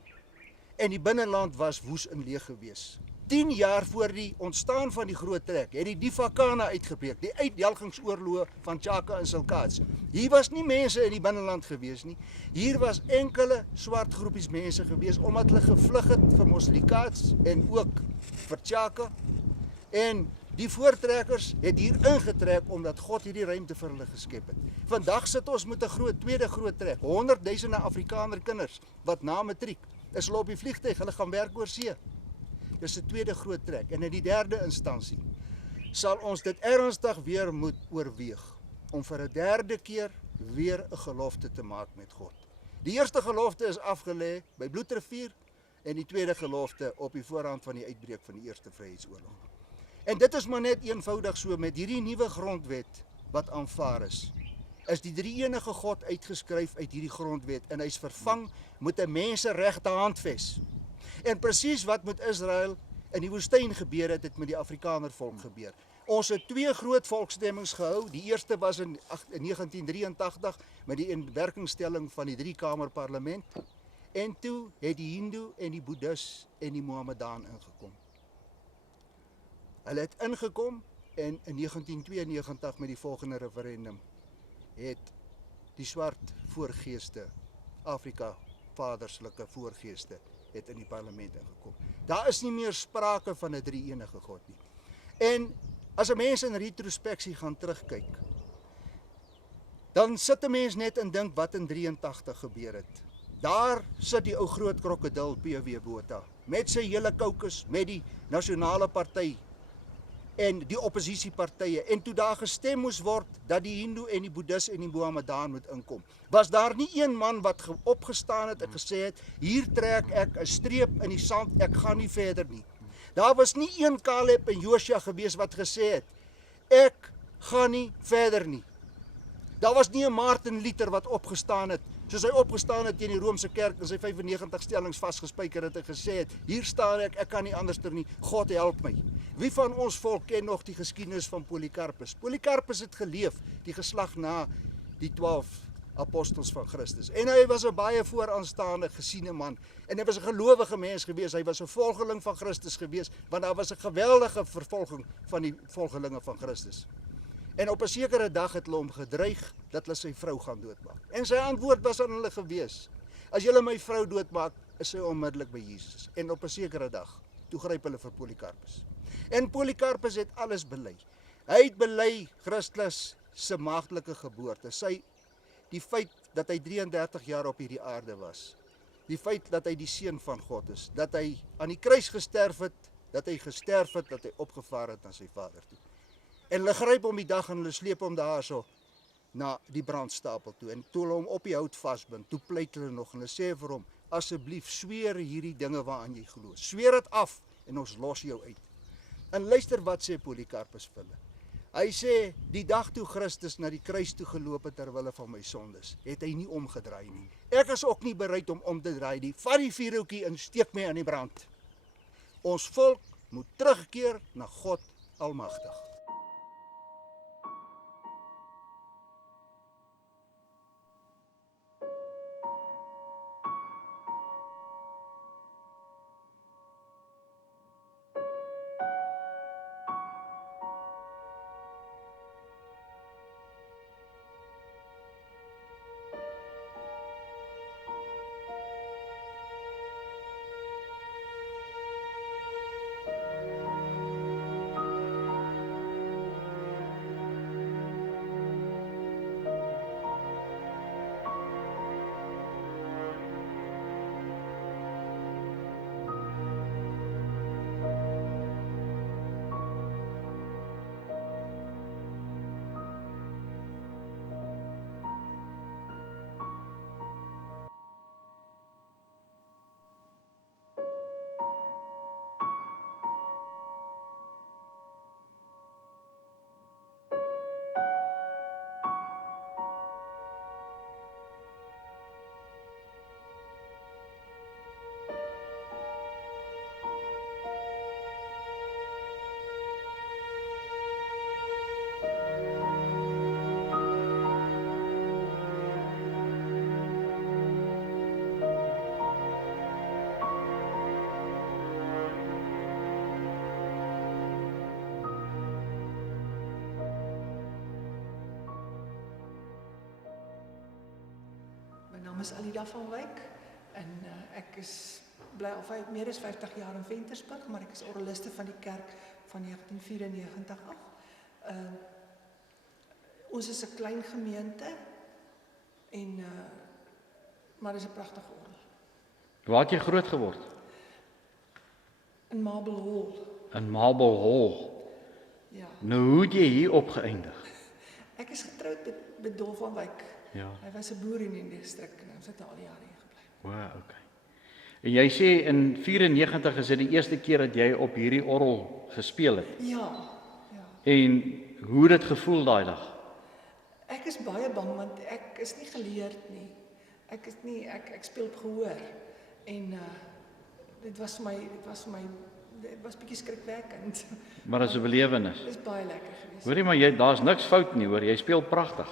en die binneland was woes en leeg gewees. 10 jaar voor die ontstaan van die groot trek het die Divakana uitgebreek, die uitdelgingsoorloë van Tshaka en Silkaats. Hier was nie mense in die binneland gewees nie. Hier was enkele swart groepies mense gewees omdat hulle gevlug het vir Moslikaats en ook vir Tshaka. En die voortrekkers het hier ingetrek omdat God hierdie ruimte vir hulle geskep het. Vandag sit ons met 'n tweede groot trek. 100.000 Afrikaner kinders wat na matriek is hulle op die vliegtuig, hulle gaan werk oor see. Dis 'n tweede groot trek. En in die derde instansie sal ons dit ernstig weer moet oorweeg om vir 'n derde keer weer 'n gelofte te maak met God. Die eerste gelofte is afgelê by Bloedrivier en die tweede gelofte op die voorhand van die uitbreek van die Eerste Vryheidsoorlog. En dit is maar net eenvoudig so, met hierdie nuwe grondwet wat aanvaar is die drie-enige God uitgeskryf uit hierdie grondwet en hy's vervang met 'n menseregte handves. En presies wat met Israel in die woestyn gebeur het met die Afrikaner volk gebeur. Ons het 2 groot volksstemmings gehou. Die eerste was in 1983 met die inwerkingstelling van die 3-kamer parlement. En toe het die Hindu en die Boeddhis en die Mohammedaan ingekom. Hulle het ingekom en in 1992 met die volgende referendum het die swart voorgeeste, Afrika vaderslike voorgeeste, het in die parlement ingekom. Daar is nie meer sprake van 'n drie-enige God nie. En as 'n mens in retrospeksie gaan terugkyk, dan sit 'n mens net en dink wat in 83 gebeur het. Daar sit die ou groot krokodil P.W. Botha met sy hele caucus, met die nasionale party en die oppositiepartye, en toe daar gestem moes word dat die Hindu en die Boeddhis en die Mohammedaan moet inkom, was daar nie een man wat opgestaan het en gesê het, hier trek ek 'n streep in die sand, ek gaan nie verder nie. Daar was nie een Caleb en Joshua gewees wat gesê het, ek gaan nie verder nie. Daar was nie 'n Martin Luther wat opgestaan het, soos hy opgestaan het teen die Romeinse kerk en sy 95 stellings vasgespijker het en gesê het, hier staan ek kan nie anderster nie, God help my. Wie van ons volk ken nog die geskiedenis van Polycarpus? Polycarpus het geleef, die geslag na die 12 apostels van Christus. En hy was 'n baie vooraanstaande, gesiene man. En hy was 'n gelowige mens gewees, hy was 'n volgeling van Christus gewees, want daar was 'n geweldige vervolging van die volgelinge van Christus. En op 'n sekere dag het hulle hom gedreig dat hulle sy vrou gaan doodmaak. En sy antwoord was aan hulle gewees, as julle my vrou doodmaak, is sy onmiddellik by Jesus. En op 'n sekere dag, toe gryp hulle vir Polycarpus. En Polycarpus het alles bely. Hy het bely Christus se maagdelike geboorte, die feit dat hy 33 jaar op hierdie aarde was, die feit dat hy die seun van God is, dat hy aan die kruis gesterf het, dat hy opgevaar het na sy Vader toe. En hulle gryp hom die dag en hulle sleep hom daarso na die brandstapel toe. En toe hulle hom op die hout vasbind, toe pleit hulle nog en hulle sê vir hom, asseblief sweer hierdie dinge waaraan jy glo. Sweer dit af en ons los jou uit. En luister wat sê Polycarpus vir hulle. Hy sê, die dag toe Christus na die kruis toe geloop het ter wille van my sondes, het hy nie omgedraai nie. Ek is ook nie bereid om te draai nie. Vat die vuurhoutjie en steek my aan die brand. Ons volk moet terugkeer na God Almagtig. My naam is Alida van Wyk en ek bly al meer as 50 jaar in Ventersburg, maar ek is orgeliste van die kerk van 1994 af. Ons is 'n klein gemeente en maar dis 'n pragtige orgel. Waar het jy groot geword? In Marble Hall. In Marble Hall. Ja. Nou hoe het jy hier opgeëindig? Ek is getroud met Dolf van Wyk. Ja. Hy was 'n boer in die distrik en ons het al jare hier gebly. Wow, okay. En jy sê in 94 is dit die eerste keer dat jy op hierdie orgel gespeel het. Ja. En hoe het dit gevoel daai dag? Ek is baie bang want ek is nie geleerd nie. Ek speel op gehoor en dit was bietjie skrikwekkend. Maar as 'n belewenis. Dit is baie lekker geweest. Hoorie maar daar's niks fout nie, hoor. Jy speel pragtig.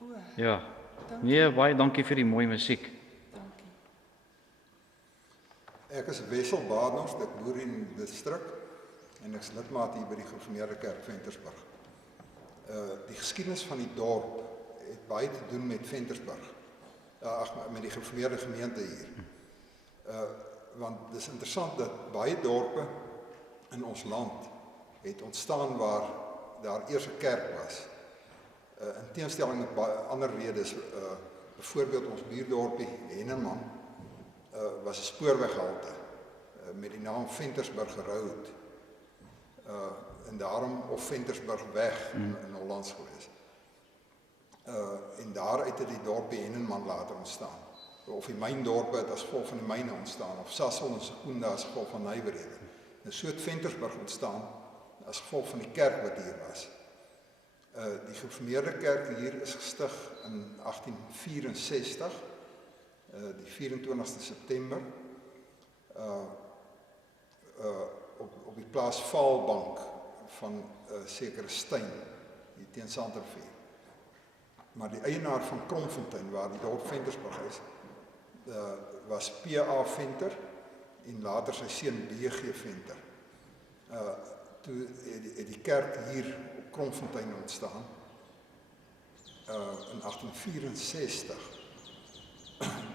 O, Ja. dankie. Nee, baie dankie vir die mooi musiek. Dankie. Ek is Wessel Badenhorst, ek boer in die distrik en ek is lidmaat hier by die Gereformeerde Kerk Ventersburg. Die geskiedenis van die dorp het baie te doen met Ventersburg. Met die Gereformeerde gemeente hier. Want dit is interessant dat baie dorpe in ons land het ontstaan waar daar eers 'n kerk was. In teenstelling met baie ander redes, byvoorbeeld ons buurdorpie Henneman was 'n spoorweghalte met die naam Ventersburg Road. En daarom of Ventersburgweg in Hollands gewees. En daaruit het die dorpie Henneman later ontstaan. Of die myndorpe het as gevolg van die myne ontstaan, of Sasol en Secunda as gevolg van nywerhede. En so het Ventersburg ontstaan as gevolg van die kerk wat hier was. Die Gereformeerde Kerk hier is gestig in 1864, die 24ste September, op die plaas Vaalbank van sekere Steyn, hier teen Sanderveer. Maar die eienaar van Kromfontein, waar die dorp Ventersburg is, was P.A. Venter en later sy seun B.G. Venter. Toe het die kerk hier op Kromfontein ontstaan in 1864.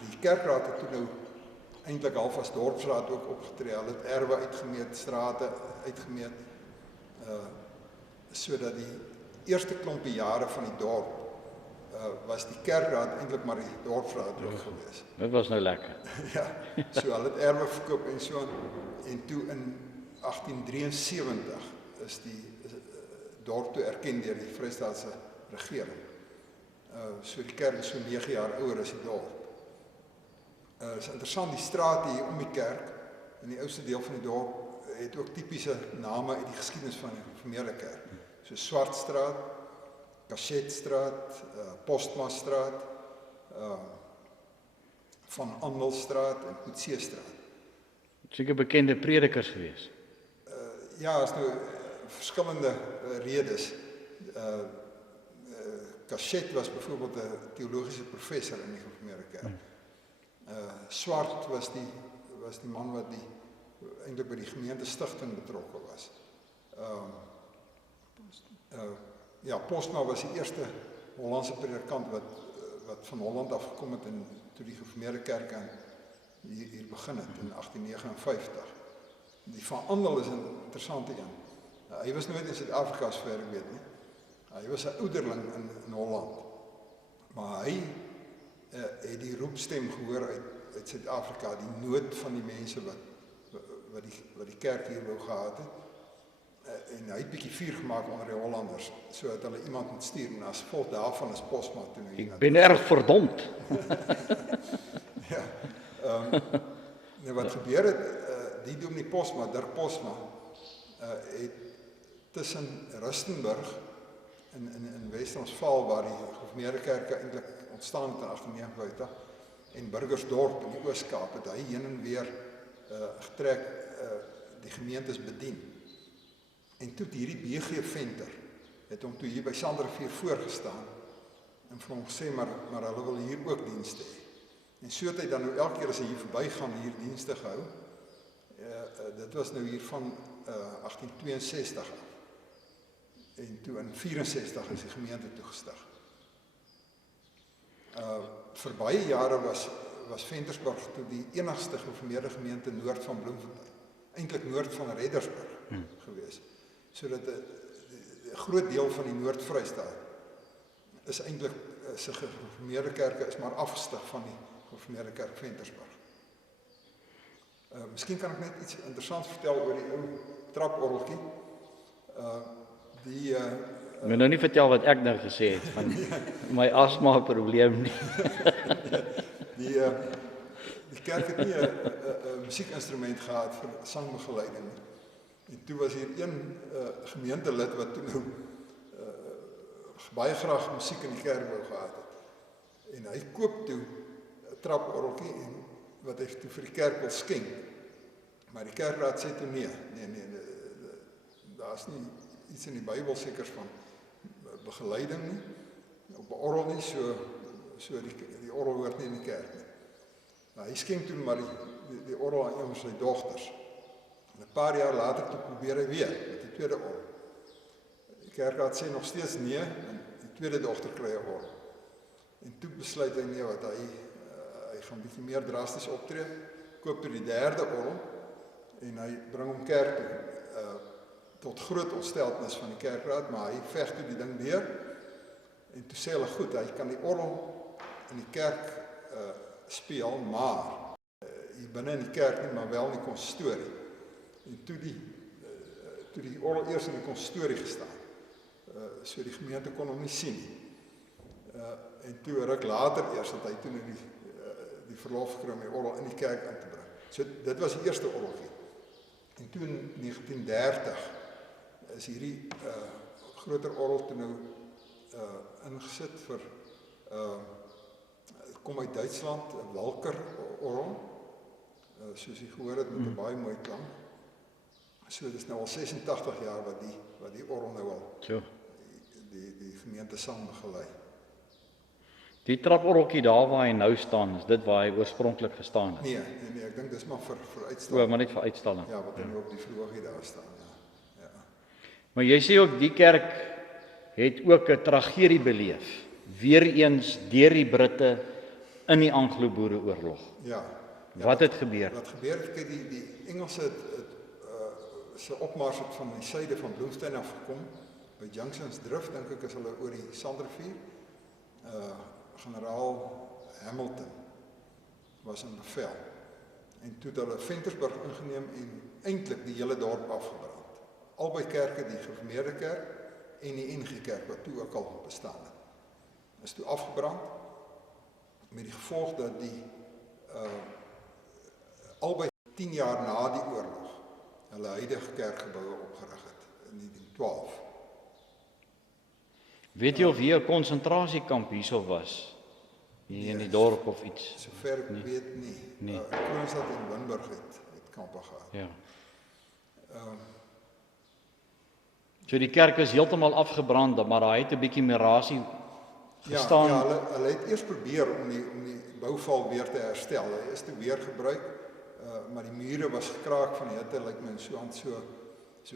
Die kerkraad het toe nou eintlik half as dorpsraad ook opgetree. Hulle het erwe uitgemeet, strate uitgemeet, sodat die eerste klompie jare van die dorp was die kerkraad eintlik maar die dorpsraad ook gewees. Dit was nou lekker. Ja, so hulle het erwe verkoop en so, en toe in 1873 is die dorp toe erken deur die Vrystaatse regering. So die kerk is so 9 jaar ouer as die dorp. Is interessant, die straat hier om die kerk, in die oudste deel van die dorp, het ook typiese name uit die geskiedenis van die Gereformeerde Kerk. So Swartstraat, Cachetstraat, Postmastraat, Van Andelstraat en Koetseestraat. Seker bekende predikers gewees. Ja, is nou verskillende redes. Cachet was byvoorbeeld 'n teologiese professor in die Gereformeerde Kerk. Swart was die man wat eintlik by die gemeente stigting betrokke was. Postma was die eerste Hollandse predikant wat van Holland af gekom het en toe die Gereformeerde Kerk hier begin het in 1859. Die Van Andel is 'n interessante een. Hy was nooit in Suid-Afrika sover ek weet nie. Hy was 'n ouderling in Holland. Maar hy het die roepstem gehoor uit Suid-Afrika, die nood van die mense wat die kerk hier wou gehad het. En hy het bietjie vuur gemaak onder die Hollanders, sodat hulle iemand moet stuur, en as gevolg daarvan is Postma toe nou hier. Ek ben erg verdomd. Ja. Nou wat gebeur het, die dominee Postma, Dirk Postma, het tussen Rustenburg in Wes-Transvaal, waar die Gereformeerde Kerke eintlik ontstaan het in 1859, en Burgersdorp in die Oos-Kaap, het hy heen en weer getrek, die gemeentes bedien. En toe hierdie B.G. Venter het hom toe hier by Sanderveer voorgestaan en vir hom gesê, maar hulle wil hier ook dienste hê. En so het hy dan nou elke keer as hy hier verbygaan hier dienste gehou. Dit was nou hier van 1862 af. En toe in 64 is die gemeente toegestig. Vir baie jare was Ventersburg toe die enigste gereformeerde gemeente noord van Bloemfontein. Eintlik noord van Reddersburg gewees. Sodat 'n groot deel van die Noord-Vrystaat is eintlik se gereformeerde kerke is maar afgestig van die Gereformeerde Kerk Ventersburg. Miskien kan ek net iets interessants vertel oor die ou traporgeltjie. Die Ek moet nou nie vertel wat ek nou gesê het van my asma probleem nie. Die kerk het nie 'n musiekinstrument gehad vir sangbegeleiding nie. En toe was hier een gemeentelid wat toe nou baie graag musiek in die kerk wou gehad het. En hy koop toe 'n traporgeltjie en wat hy toe vir die kerk wil skenk. Maar die kerkraad sê toe nee, daar's nie iets in die Bybel sekers van begeleiding nie, op 'n orgel nie, so die orgel hoort nie in die kerk nie. Nou, hy skenk toe maar die orgel aan een van sy dogters. En 'n paar jaar later toe probeer hy weer met die tweede orgel. Die kerkraad sê nog steeds nee, en die tweede dogter kry 'n orgel. En toe besluit hy nee, wat hy gaan bietjie meer drasties optree, koop toe die derde orgel en hy bring hom kerk toe. Tot groot ontsteltenis van die kerkraad, maar hy veg toe die ding deur. En toe sê hulle goed, hy kan die orgel in die kerk speel, maar hier binne in die kerk nie, maar wel in die konsistorie. En toe die orgel eers in die konsistorie gestaan. So die gemeente kon hom nie sien nie. En toe ruk later eers dat hy toe die verlof gekry om die orgel in die kerk in te bring. So dit was die eerste orgeltjie. En toe in 1930 is hierdie groter orgel toe nou ingesit vir kom uit Duitsland, 'n Walker orgel, soos jy gehoor het, met 'n baie mooi klank. So dis nou al 86 jaar wat die orgel nou al die gemeente sang begelei. Die traporgeltjie daar waar hy nou staan, is dit waar hy oorspronklik gestaan het? Nee, ek dink dis maar vir uitstalling. Maar net vir uitstalling. Ja, wat nou op die verhoogie daar staan, ja. Maar jy sê ook die kerk het ook 'n tragedie beleef, weer eens deur die Britte in die Anglo-Boereoorlog. Ja. Wat het gebeur? Wat gebeur het, kyk die Engelse se opmars het van die suide van Bloemfontein af gekom, by Junkson's Drift, dink ek is hulle oor die Sandrivier. Generaal Hamilton was in bevel. En toe het hulle Ventersburg ingeneem en eintlik die hele dorp afgebrand. Albei kerke, die gereformeerde kerk en die NG Kerk wat toe ook al bestaan het, is toe afgebrand met die gevolg dat die albei 10 jaar na die oorlog hulle huidige kerkgeboue opgerig het in 1912. Weet jy of hier 'n konsentrasiekamp hierso was? Hier in die dorp of iets? Sover ek weet nie. Kroonstad en Winburg het kampe gehad. Ja. So die kerk is heeltemal afgebrand, maar daar het 'n bietjie mirasie gestaan. Ja, hulle het eers probeer om die bouval weer te herstel. Hy is toe weer gebruik, maar die mure was gekraak van die hitte, lyk my, so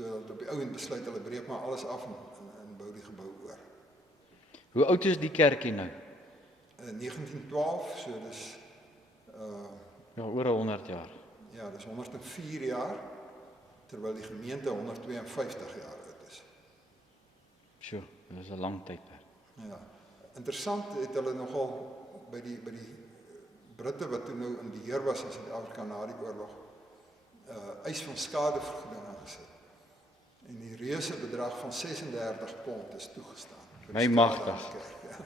dat op die ou end besluit hulle breek maar alles af en bou die gebou oor. Hoe oud is die kerkie nou? 1912, so dis oor 100 jaar. Ja, dis 104 jaar, terwyl die gemeente 152 jaar oud is. Sjoe, dit is 'n lang tydperk. Ja. Interessant het hulle nogal by die Britte wat toe nou in beheer was in Suid-Afrika na die oorlog, eis van skadevergoeding aangesit. En die reuse bedrag van 36 pond is toegestaan. My magtig. Ja.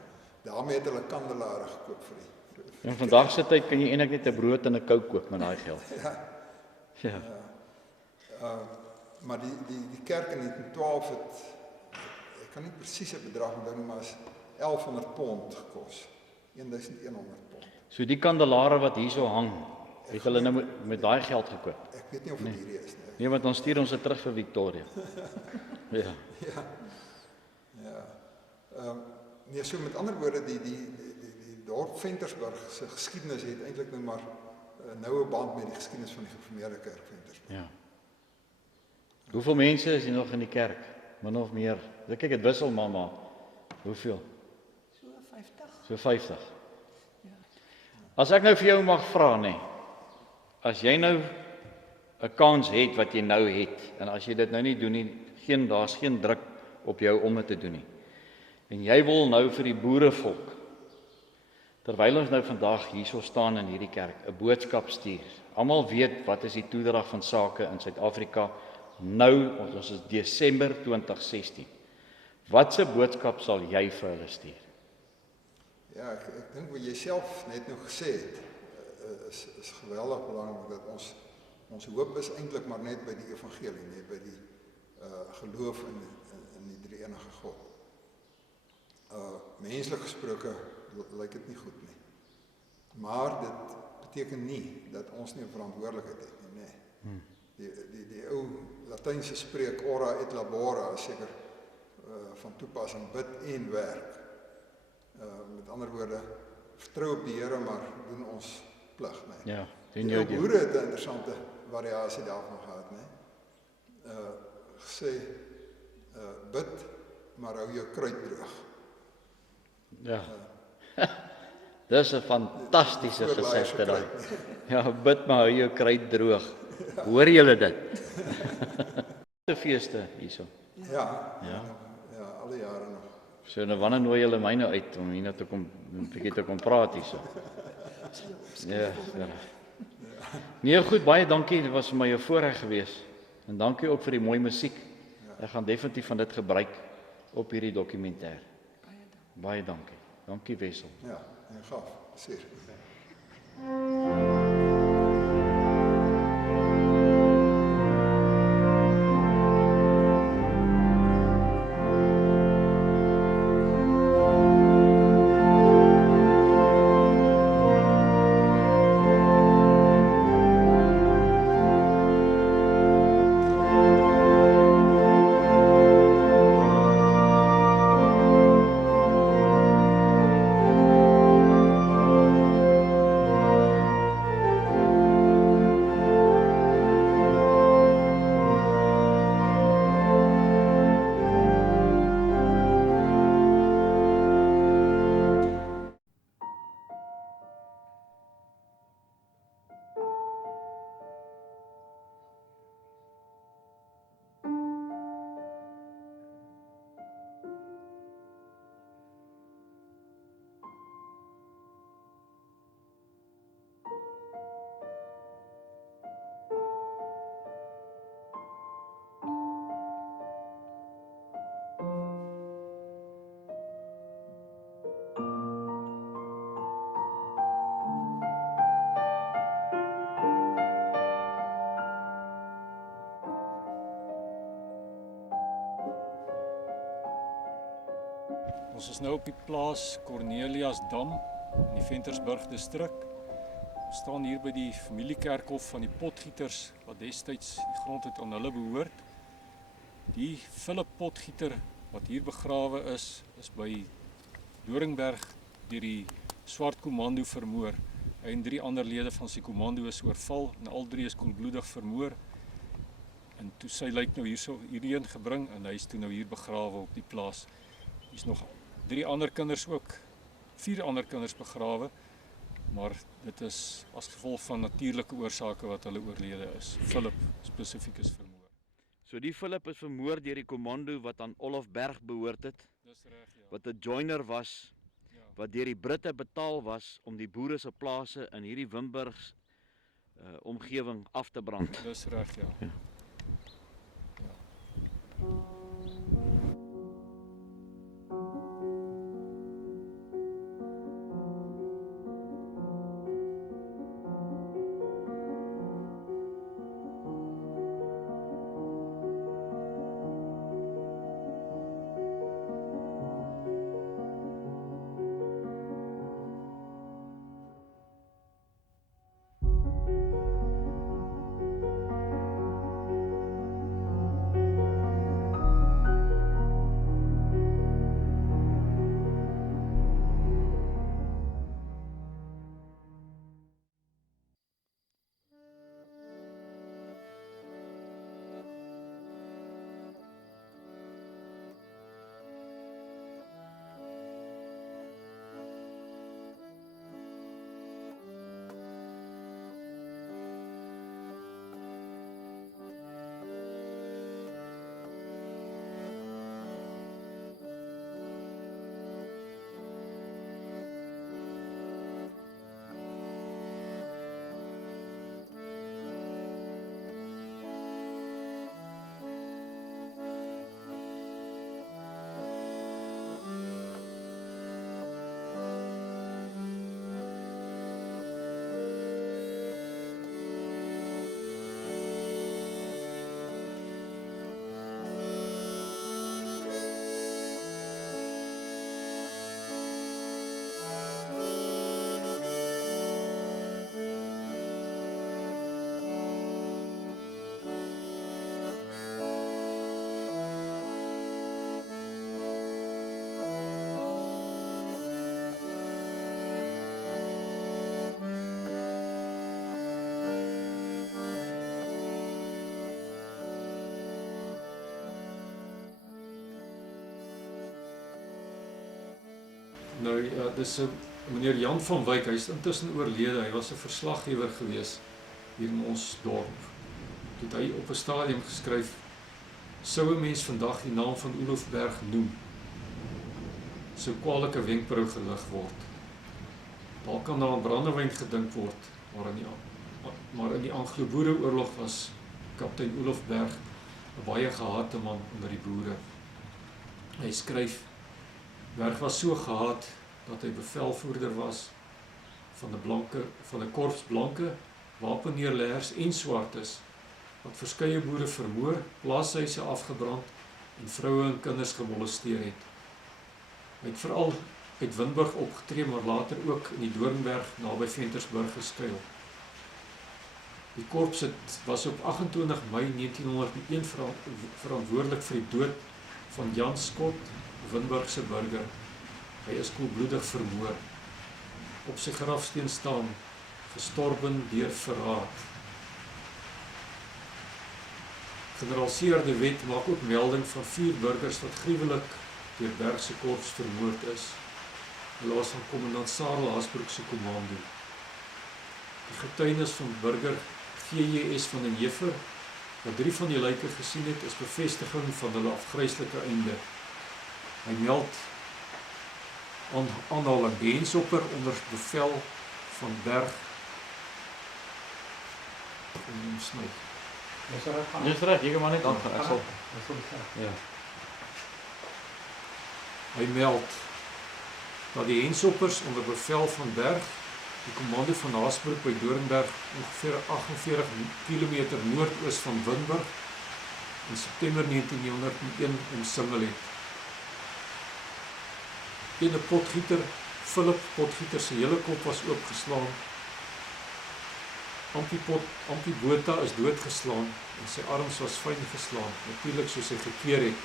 Daarmee het hulle kandelare gekoop vir die. In vandag se tyd kan jy eintlik net 'n brood en 'n Coke koop met daai geld. Ja. Maar die kerk in 1912 het, ek kan nie presies 'n bedrag onthou nie, maar is 1100 pond gekos. 1100 pond. So die kandelare wat hierso hang, het hulle nou met daai geld gekoop. Ek weet nie of dit hierdie is nie. Nee, want dan stuur ons dit terug vir Victoria. Ja. Nee, so met ander woorde, die dorp Ventersburg se geskiedenis het eintlik nou maar 'n noue band met die geskiedenis van die gereformeerde kerk Ventersburg. Ja. Hoeveel mense is hier nog in die kerk? Min of meer. Kyk, dit wissel maar. Hoeveel? So 50. So 50. As ek nou vir jou mag vra, nee. As jy nou 'n kans het wat jy nou het, en as jy dit nou nie doen nie, daar's geen druk op jou om dit te doen nie. En jy wil nou vir die boerevolk, terwyl ons nou vandag hierso staan in hierdie kerk, 'n boodskap stuur. Almal weet wat is die toedrag van sake in Suid-Afrika nou, ons is Desember 2016. Watse boodskap sal jy vir hulle stuur? Ja, ek dink wat jy self net nou gesê het, is geweldig belangrik dat ons hoop is eintlik maar net by die evangelie, net by die geloof in die drie enige God. Menslik gesproke lyk dit nie goed nie. Maar dit beteken nie dat ons nie 'n verantwoordelikheid het nie, nee. Die ou Latynse spreek ora et labora is seker van toepassing, bid en werk. Met ander woorde, vertrou op die Here, maar doen ons plig, nee. Ja, doen Die jou ou deel. boere het 'n interessante variasie daarvan gehad, nee. Gesê, bid, maar hou jou kruit droog. Ja. Dis 'n fantastiese gesegde daai. Ja, bid maar hou jou kruit droog. Hoor julle dit? Die feeste hierso. Ja, alle jare nog. So nou wanneer nooi julle my nou uit om hier nou te kom 'n bietjie te kom praat hierso. Ja. Nee, goed, baie dankie. Dit was vir my 'n voorreg geweest. En dankie ook vir die mooi musiek. Ek gaan definitief van dit gebruik op hierdie dokumentêr. Baie dankie. Dankie Wessel. Ja, en gaaf, seker. Ons is nou op die plaas Cornelius Dam in die Ventersburg distrik. Ons staan hier by die familiekerkhof van die Potgieters wat destyds die grond het aan hulle behoort. Die Philip Potgieter wat hier begrawe is by Doringberg deur die Swart Komando vermoor. Hy en 3 ander lede van sy komando is oorval en al 3 is koelbloedig vermoor. En toe sy lijk nou hierheen gebring en hy is toe nou hier begrawe op die plaas. Hier is nog 4 ander kinders begrawe, maar dit is as gevolg van natuurlike oorsake wat hulle oorlede is. Philip spesifiek is vermoor. So die Philip is vermoor deur die komando wat aan Olof Berg behoort het. Dis reg, ja. Wat 'n joiner was, wat deur die Britte betaal was om die boere se plase in hierdie Wimburgs omgewing af te brand. Dis reg, ja. Nou ja, dis 'n meneer Jan van Wyk, hy is intussen oorlede. Hy was 'n verslaggewer gewees hier in ons dorp. Toe het hy op 'n stadium geskryf: "Sou 'n mens vandag die naam van Olofberg noem, sou kwalike wenkbrau gelig word. Daar kan daar aan brandewyn gedink word, maar in die Anglo-Boereoorlog was kaptein Olofberg 'n baie gehate man onder die boere." Hy skryf: "Berg was so gehaat dat hy bevelvoerder was van 'n korps blanke, wapenneerleggers en swartes wat verskeie boere vermoor, plaashuise afgebrand en vroue en kinders gemolesteer het. Hy het veral uit Winburg opgetree, maar later ook in die Doornberg naby Ventersburg geskuil. Die korps was op 28 Mei 1901 verantwoordelik vir die dood van Jan Scott, Winburgse burger. Hy is koelbloedig vermoor. Op sy grafsteen staan: gestorben deur verraad." Generaal C.R. de Wet maak ook melding van 4 burgers wat gruwelik deur Berg se korps vermoord is. Hulle was van kommandant Sarel Hasbroek se kommando. Die getuienis van burger G.J.S. van den Heever, wat 3 van die lyke gesien het, is bevestiging van hulle afgryslike einde. Hy meld aanhaling: die Hensopper onder bevel van Berg sny. Dis reg, jy kan maar net aangaan. Ek sal. Ja. Hy meld dat die Hensoppers onder bevel van Berg, die kommando van Haasbroek by Doornberg, ongeveer 48 km noordoos van Winburg, in September 1901 omsingel het. Ene Potgieter, Philip Potgieter se hele kop was oopgeslaan. Ampie Botha is doodgeslaan en sy arms was fyn geslaan, natuurlik soos hy gekeer het.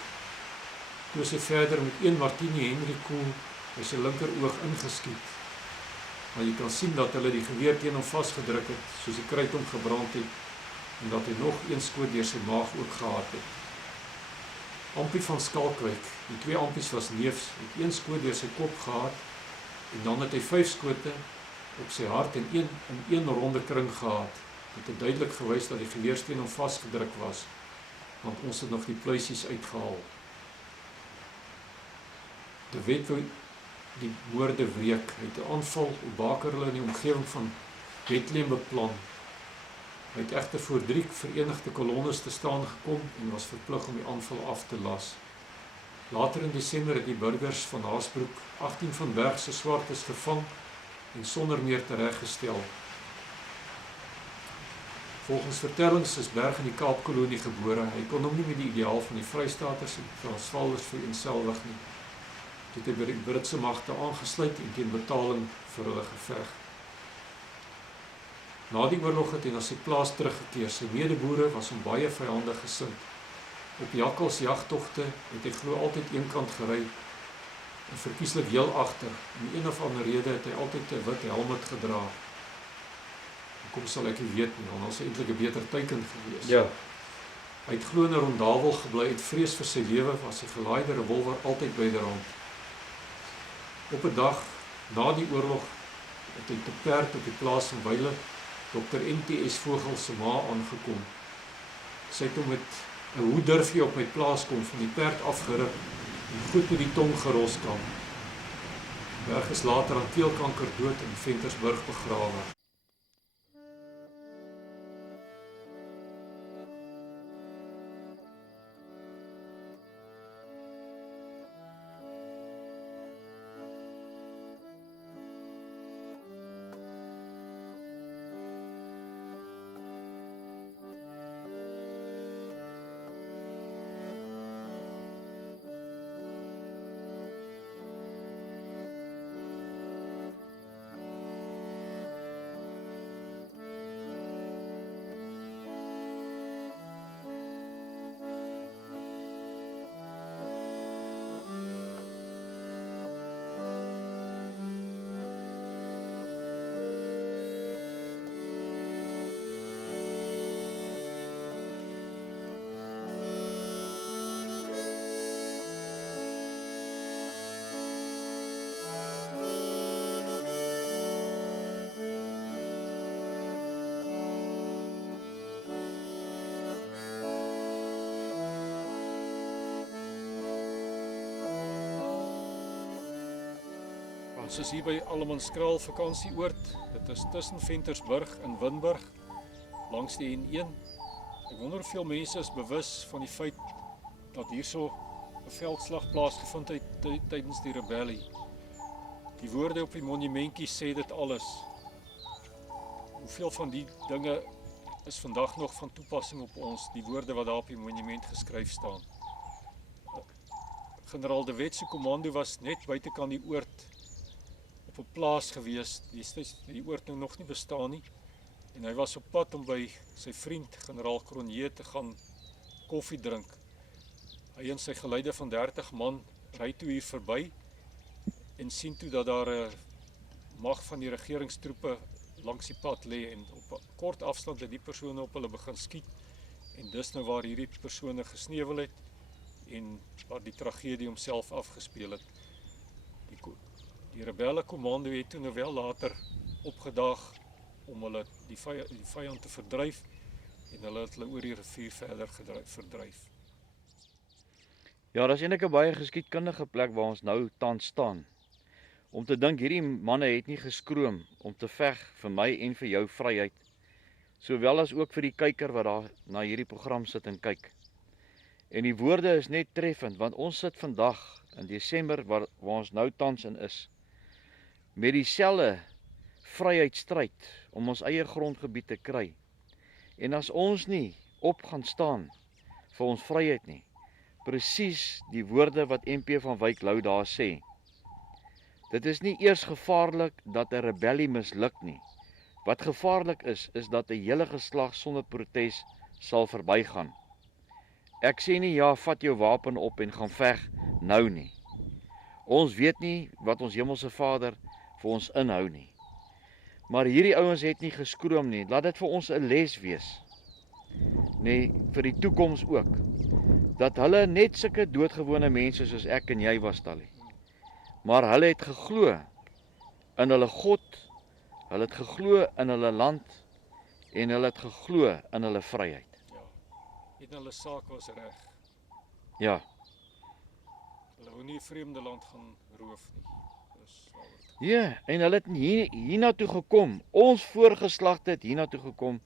Toe sy verder met 1 Martini Henry Kool by sy linker oog ingeskiet. Maar jy kan sien dat hulle die geweer teen hom vasgedruk het, soos die kruit hom gebrand het, en dat hy nog 1 skoot deur sy maag ook gehad het. Ampie van Skalkwyk, die 2 Ampies was neefs, het 1 skoot deur sy kop gehad, en dan het hy 5 skote op sy hart en in 1 ronde kring gehad. Dit het duidelik gewys dat die geweersteen hom vasgedruk was, want ons het nog die pluisies uitgehaal. De Wet wou die moorde wreek. Hy het 'n aanval op Bakerle in die omgewing van Bethlehem beplan. Hy het egter voor 3 verenigde kolonnes te staan gekom en was verplig om die aanval af te las. Later in Desember het die burgers van Haasbroek 18 van Berg se swartes gevang en sonder meer tereggestel. Volgens vertellings is Berg in die Kaapkolonie gebore. Hy kon hom nie met die ideaal van die Vrystaters en Transvaalers vereenselwig nie. Toe het hy by die Britse magte aangesluit en teen betaling vir hulle geveg. Na die oorlog het hy na sy plaas teruggekeer. Sy medeboere was hom baie vyandig gesind. Op jakkals jagtogte het hy glo altyd eenkant gery en verkieslik heel agter. Om een of ander rede het hy altyd 'n wit helmet gedra. Hoekom sal ek nie weet nie, want ons is eintlik 'n beter teken gewees. Ja. Hy het glo in 'n Rondawel gebly uit vrees vir sy lewe, was sy gelaaide revolver altyd byderhand. Op 'n dag na die oorlog het hy te perd op die plaas in Wyle Dr. NTS Vogel se ma aangekom. Sy het hom met 'n "hoe durf jy op my plaas kom" van die perd afgeruk en goed met die tong geroskam. Berg is later aan keelkanker dood in Ventersburg begrawe. Ons is hier by Allemanskraal vakansieoord. Dit is tussen Ventersburg en Winburg, langs die N1. Ek wonder hoeveel mense is bewus van die feit dat hierso 'n veldslag plaasgevind het tydens die rebellie. Die woorde op die monumentjie sê dit alles. Hoeveel van die dinge is vandag nog van toepassing op ons, die woorde wat daar op die monument geskryf staan. Generaal de Wet se kommando was net buitekant die oord op 'n plaas gewees, die oord nou nog nie bestaan nie, en hy was op pad om by sy vriend generaal Cronje te gaan koffie drink. Hy en sy geleide van 30 man ry toe hier verby en sien toe dat daar 'n mag van die regeringstroepe langs die pad lê, en op 'n kort afstand het die persone op hulle begin skiet, en dis nou waar hierdie persone gesneuwel het en waar die tragedie homself afgespeel het. Die rebelle kommando het toe nou wel later opgedaag om hulle die vyand te verdryf, en hulle het hulle oor die rivier verder verdryf. Ja, dis eintlik 'n baie geskiedkundige plek waar ons nou tans staan. Om te dink hierdie manne het nie geskroom om te veg vir my en vir jou vryheid, sowel as ook vir die kyker wat daar na hierdie program sit en kyk. En die woorde is net treffend, want ons sit vandag in Desember waar ons nou tans in is, met dieselfde vryheidsstryd om ons eie grondgebied te kry. En as ons nie op gaan staan vir ons vryheid nie, presies die woorde wat MP van Wyk Lou daar sê, dit is nie eers gevaarlik dat 'n rebellie misluk nie. Wat gevaarlik is dat 'n hele geslag sonder protes sal verbygaan. Ek sê nie ja, vat jou wapen op en gaan veg nou nie. Ons weet nie wat ons hemelse Vader vir ons inhou nie. Maar hierdie ouens het nie geskroom nie. Laat dit vir ons 'n les wees. Nee, vir die toekoms ook. Dat hulle net sulke doodgewone mense soos ek en jy was, Tally. Maar hulle het geglo in hulle God, hulle het geglo in hulle land, en hulle het geglo in hulle vryheid. En hulle saak was reg. Ja. Hulle wou nie 'n vreemde land gaan roof nie. Dis waaroor. Ja, en hulle het hiernatoe gekom. Ons voorgeslagte het hiernatoe gekom,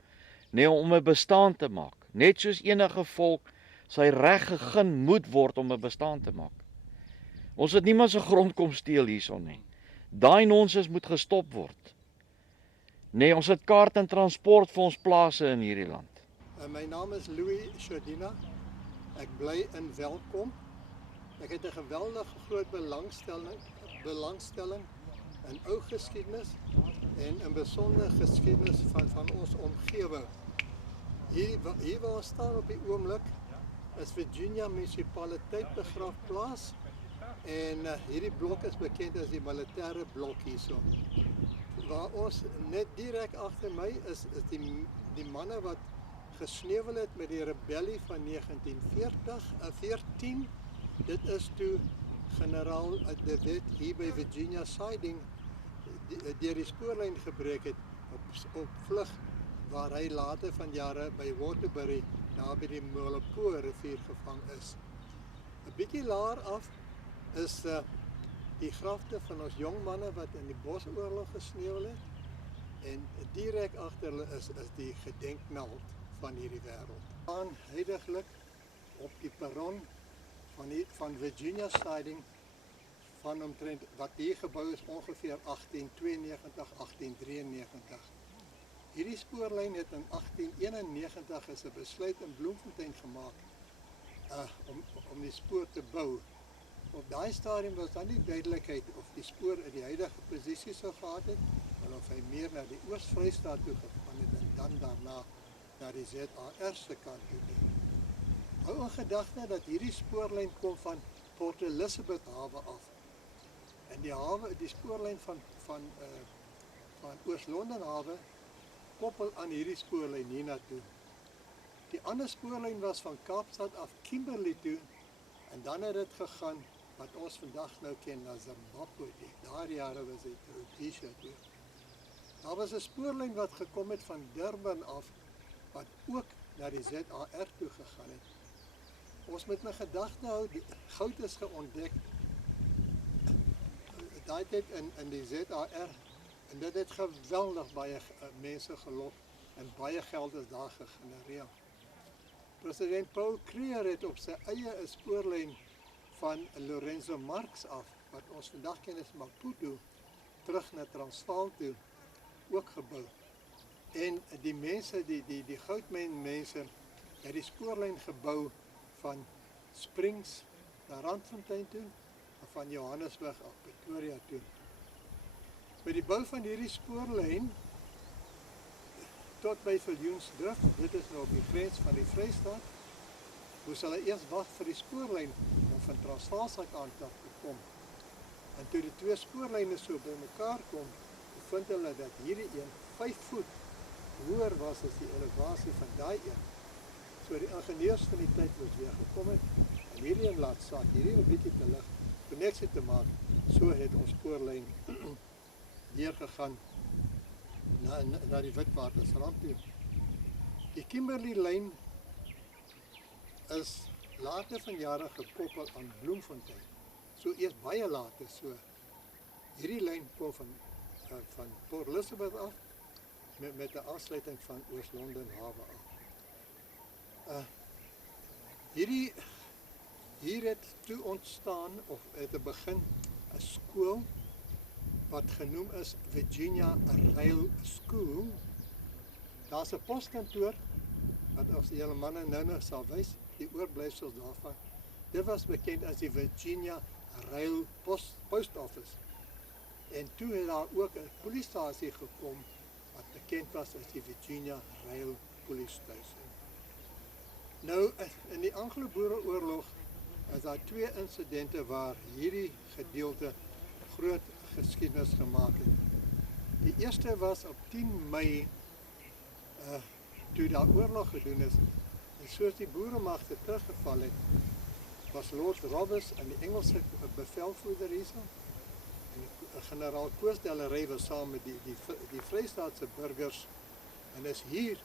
nee, om 'n bestaan te maak. Net soos enige volk sy reg gegeen moet word om 'n bestaan te maak. Ons het niemand se grond kom steel hierson nie. Daai nonsens moet gestop word. Nee, ons het kaart en transport vir ons plase in hierdie land. My naam is Louis Shadina. Ek bly in Welkom. Ek het 'n geweldige groot belangstelling in ou geskiedenis en in besonder geskiedenis van ons omgewing. Hier waar ons staan op die oomblik is Virginia Munisipaliteit begraafplaas, en hierdie blok is bekend as die militêre blok hierso. Waar ons net direk agter my is die manne wat gesneuwel het met die rebellie van 1914. Dit is toe generaal de Wet hier by Virginia Siding deur die spoorlyn gebreek het op vlug, waar hy later van jare by Waterbury naby die Molopo rivier gevang is. 'n Bietjie laer af is die grafte van ons jong manne wat in die Bosoorlog gesneuwel het, en direk agter hulle is die gedenkmeld van hierdie wêreld. Aan heidaglik op die perron van Virginia Siding, van omtrent wat hier gebou is ongeveer 1892, 1893. Hierdie spoorlyn het in 1891 is 'n besluit in Bloemfontein gemaak om die spoor te bou. Op daai stadium was daar nie duidelikheid of die spoor in die huidige posisie sou gehad het, of hy meer na die Oos-Vrystaat toe gegaan het en dan daarna na die ZAR se kant toe. Hou in gedagte dat hierdie spoorlyn kom van Port Elizabeth hawe af. En die spoorlyn van Oos-London hawe koppel aan hierdie spoorlyn hiernatoe. Die ander spoorlyn was van Kaapstad af Kimberley toe, en dan het dit gegaan wat ons vandag nou ken as Zimbabwe. Daardie jare was dit Rhodesia toe. Daar was 'n spoorlyn wat gekom het van Durban af, wat ook na die ZAR toe gegaan het. Ons moet in gedagte hou, goud is geontdek daai tyd in die ZAR en dit het geweldig baie mense gelok en baie geld is daar gegenereer. President Paul Kruger het op sy eie 'n spoorlyn van Lorenzo Marx af, wat ons vandag ken as Maputo, terug na Transvaal toe, ook gebou. En die mense, die goudmynmense, het die spoorlyn gebou van Springs na Randfontein toe, en van Johannesburg af Pretoria toe. Met die bou van hierdie spoorlyn tot by Viljoensdrif, dit is nou op die grens van die Vrystaat, moes hulle eers wag vir die spoorlyn om van Transvaalse kant af te kom. En toe die twee spoorlyne so by mekaar kom, vind hulle dat hierdie een 5 voet hoër was as die elevasie van daai een. So die ingenieurs van die tyd moes weer gekom het en hierdie een laat sak, hierdie 'n bietjie te lig, koneksie te maak. So het ons spoorlyn deurgegaan na die Witwatersrand toe. Die Kimberley-lyn is later van jare gekoppel aan Bloemfontein. So eers baie later so. Hierdie lyn kom van Port Elizabeth af met 'n afsluiting van Oos-London hawe af. Hier het toe ontstaan of het 'n begin 'n skool wat genoem is Virginia Rail School. Daar's 'n poskantoor wat as die julle manne nou nog sal wys, die oorblyfsels daarvan. Dit was bekend as die Virginia Rail Post Office. En toe het daar ook 'n polisiestasie gekom wat bekend was as die Virginia Rail Police Station. Nou, in die Anglo-Boereoorlog is daar 2 insidente waar hierdie gedeelte groot geskiedenis gemaak het. Die eerste was op 10 Mei, toe daar oorlog gedoen is, en soos die boeremagte teruggeval het, was Lord Roberts en die Engelse bevelvoerder hierso, en generaal Koos Dellery was saam met die Vrystaatse burgers, en is hier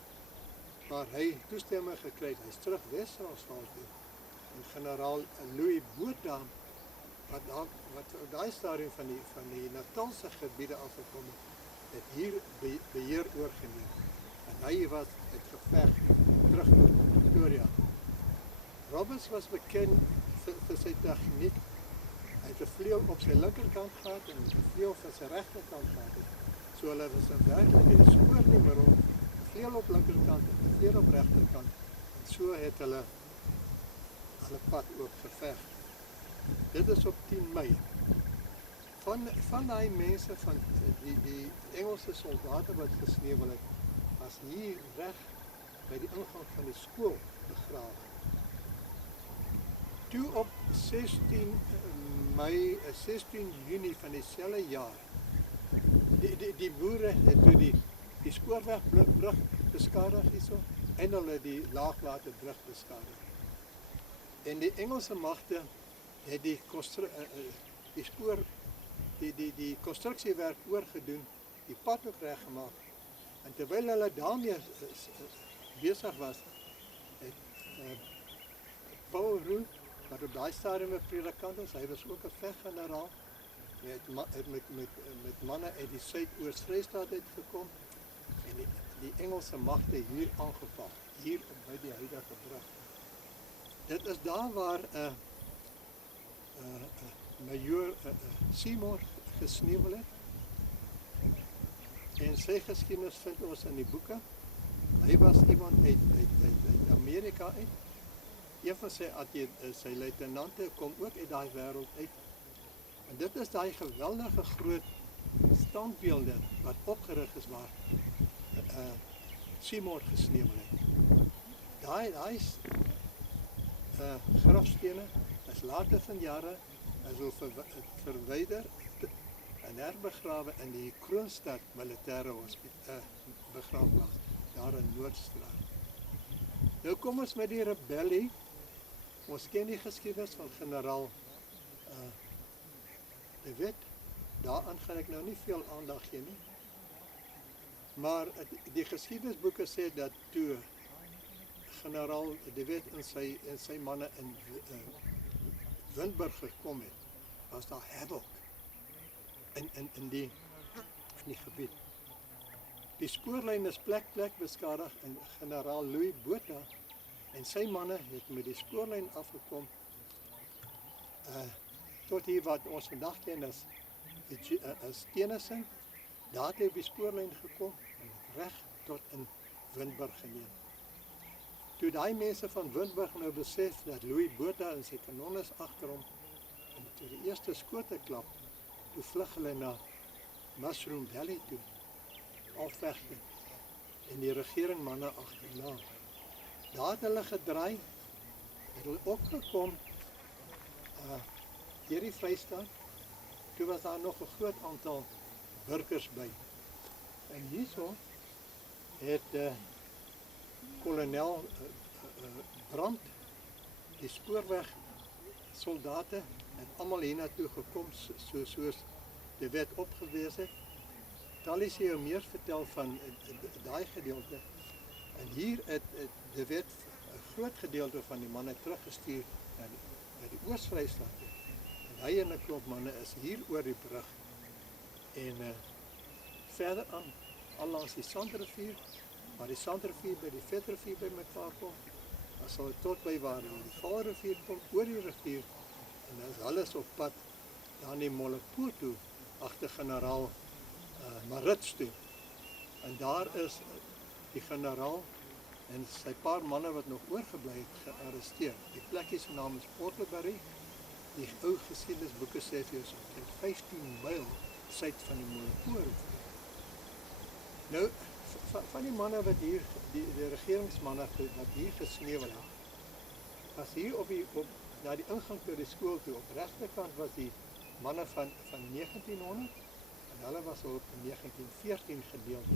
waar hy toestemming gekry het, hy is terug Wes-Transvaal toe, en generaal Louis Botha, wat op daai stadium van die Natalse gebiede afgekom het hier beheer oorgeneem. En hy was het geveg terug tot Pretoria. Roberts was bekend vir sy tegniek. Hy het 'n vleuel op sy linkerkant gehad en 'n vleuel op sy regterkant gehad. So hulle was in werklikheid die spoor nie meer op, 'n vleuel op linkerkant en 'n vleuel op regterkant. En so het hulle pad ook geveg. Dit is op 10 Mei. Van die mense, van die Engelse soldate wat gesneuwel het, was hier reg by die ingang van die skool begrawe. Toe op 16 Junie van dieselfde jaar, die boere het toe die spoorwegbrug beskadig hierso en hulle die laagwaterbrug beskadig. En die Engelse magte het die konstruksiewerk oorgedoen, die pad ook reggemaak. En terwyl hulle daarmee besig was, het Paul Roux, wat op daai stadium 'n predikant is, hy was ook 'n veggeneraal, het met manne uit die Suidoos-Vrystaat uitgekom en die Engelse magte hier aangeval, hier by die huidige brug. Dit is daar waar Major Seymour gesneuwel het. En sy geskiedenis vind ons in die boeke. Hy was iemand uit Amerika uit. Een van sy luitenante kom ook uit daai wêreld uit. En dit is daai geweldige groot standbeelde wat opgerig is waar Seymour gesneuwel het. Daai grafstene is later van jare verwyder en herbegrawe in die Kroonstad Militêre Begraafplaas, daar in Noordstraat. Nou kom ons met die rebellie. Ons ken die geskiedenis van generaal De Wet. Daaraan gaan ek nou nie veel aandag gee nie. Maar die geskiedenisboeke sê dat toe generaal De Wet en sy manne in Windburg gekom het, was daar havoc. in die gebied. Die spoorlyn is plek beskadig en generaal Louis Botha en sy manne het met die spoorlyn afgekom tot hier wat ons vandag ken as Tennyson. Daar het hy op die spoorlyn gekom en reg tot in Windburg geneem. Toe daai mense van Windburg nou besef dat Louis Botha en sy kanonnes agter hom en toe die eerste skote klap, toe vlug hulle na Mushroom Valley toe, afvegte en die regeringmanne agterna. Daar het hulle gedraai, het hulle opgekom deur die Vrystaat. Toe was daar nog 'n groot aantal burgers by. En hierso het kolonel Brandt die spoorweg soldate en almal hiernatoe gekom soos die wet opgewees het. Tally sê jou meer vertel van daai gedeelte. En hier het die wet 'n groot gedeelte van die manne teruggestuur na die Oos-Vrystaat. En hy en 'n klomp manne is hier oor die brug. En verder aan, al langs die Sandrivier, waar die Sandrivier by die Vetrivier by mekaar kom, dan sal dit tot by waar die Vaalrivier kom, oor die rivier, en dan is alles op pad dan die Molopo toe, agter generaal Marits toe. En daar is die generaal en sy paar manne wat nog oorgebly het gearresteer. Die plekkie se naam is Portlebury. Die ou geskiedenisboeke sê vir ons omtrent 15 myl suid van die Molopo. Nou, van die manne wat hier, die regeringsmanne wat hier gesneuwel het, was hier na die ingang tot die skool toe, op regterkant was die manne van 1900, en hulle was op 1914 gedeelte,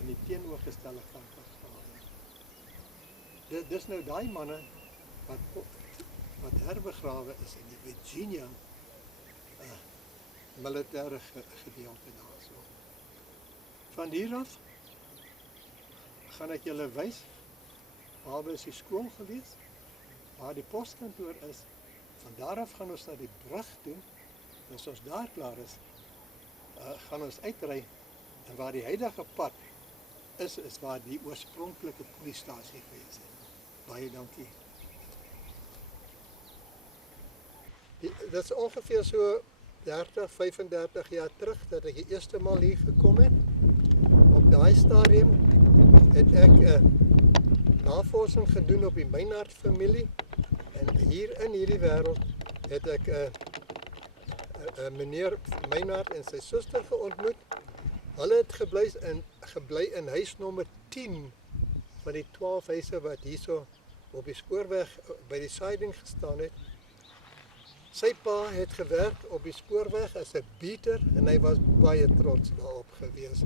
in die teenoorgestelde kant gehad. Dis nou daai manne wat herbegrawe is in die Virginia militêre gedeelte daar so. Van hier af gaan ek julle wys waar is die skool gewees, waar die poskantoor is. Van daar af gaan ons na die brug toe. En as ons daar klaar is, gaan ons uitry en waar die huidige pad is waar die oorspronklike polisiestasie gewees het. Baie dankie. Dit is ongeveer so 30, 35 jaar terug dat ek die eerste maal hier gekom het. Op daai stadium het ek navorsing gedoen op die Meinhard familie en hier in hierdie wêreld het ek meneer Meinhard en sy suster geontmoet. Hulle het gebly in huis nommer 10 van die 12 huise wat hierso op die spoorweg by die siding gestaan het. Sy pa het gewerk op die spoorweg as 'n beater en hy was baie trots daarop gewees.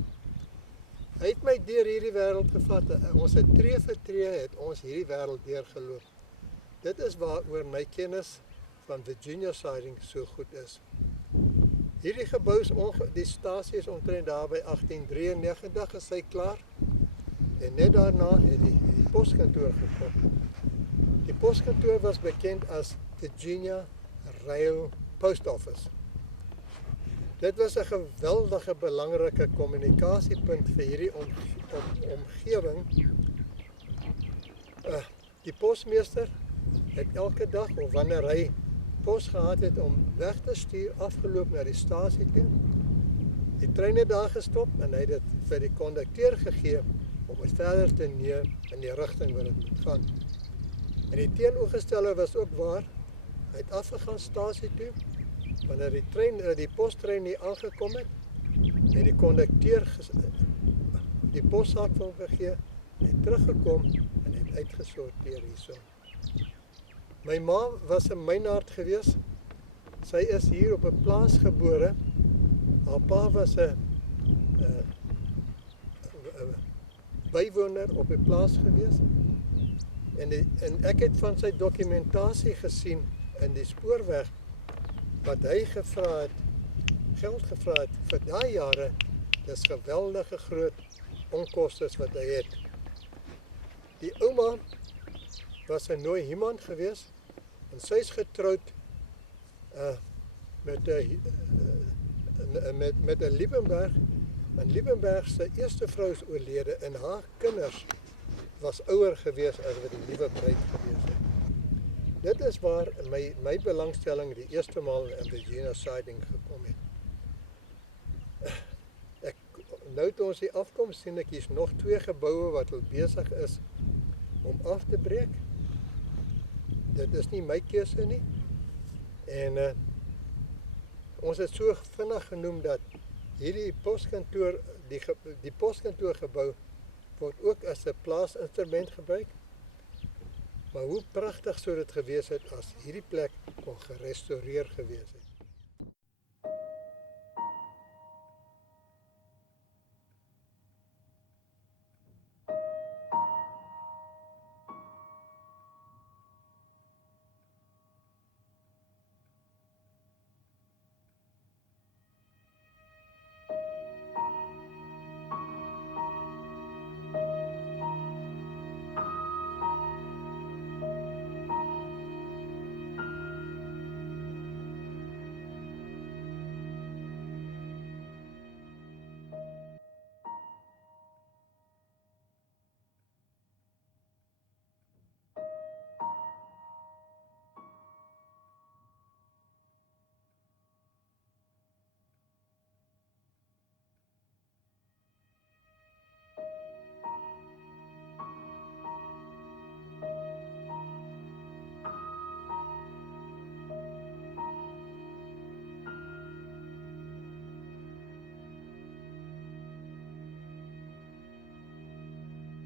Hy het my deur hierdie wêreld gevat. Ons het tree vir tree het ons hierdie wêreld deurgeloop. Dit is waaroor my kennis van Virginia siding so goed is. Hierdie gebou is die stasie is omtrent daar by 1893 is hy klaar. En net daarna het die poskantoor gekom. Die poskantoor was bekend as Virginia Rail Post Office. Dit was 'n geweldige belangrike kommunikasiepunt vir hierdie omgewing. Die posmeester het elke dag of wanneer hy pos gehad het om weg te stuur, afgeloop na die stasie toe. Die trein het daar gestop en hy het dit vir die kondukteur gegee om het verder te neem in die rigting waar dit moet gaan. En die teenoorgestelde was ook waar. Hy het afgegaan stasie toe. Wanneer die postrein nie aangekom het, het die kondukteur die possaak vir hom gegee, hy het teruggekom en het uitgesorteer hierso. My ma was 'n Meinhard gewees. Sy is hier op 'n plaas gebore. Haar pa was 'n bywoner op 'n plaas gewees. En ek het van sy dokumentasie gesien in die spoorweg wat hy geld gevra het vir daai jare. Dis geweldige groot onkostes wat hy het. Die ouma was 'n nooi iemand gewees en sy is getroud met met 'n Liebenberg. En Liebenberg se eerste vrou is oorlede en haar kinders was ouer gewees as wat die nuwe bruid gewees het. Dit is waar my belangstelling die eerste maal in Virginia Siding gekom het. Nou toe ons hier afkom, sien ek hier's nog 2 geboue wat al besig is om af te breek. Dit is nie my keuse nie. En ons het so vinnig genoem dat hierdie poskantoor, die poskantoorgebou word ook as 'n plaasinstrument gebruik. Maar hoe pragtig sou dit gewees het as hierdie plek kon gerestoreer gewees het.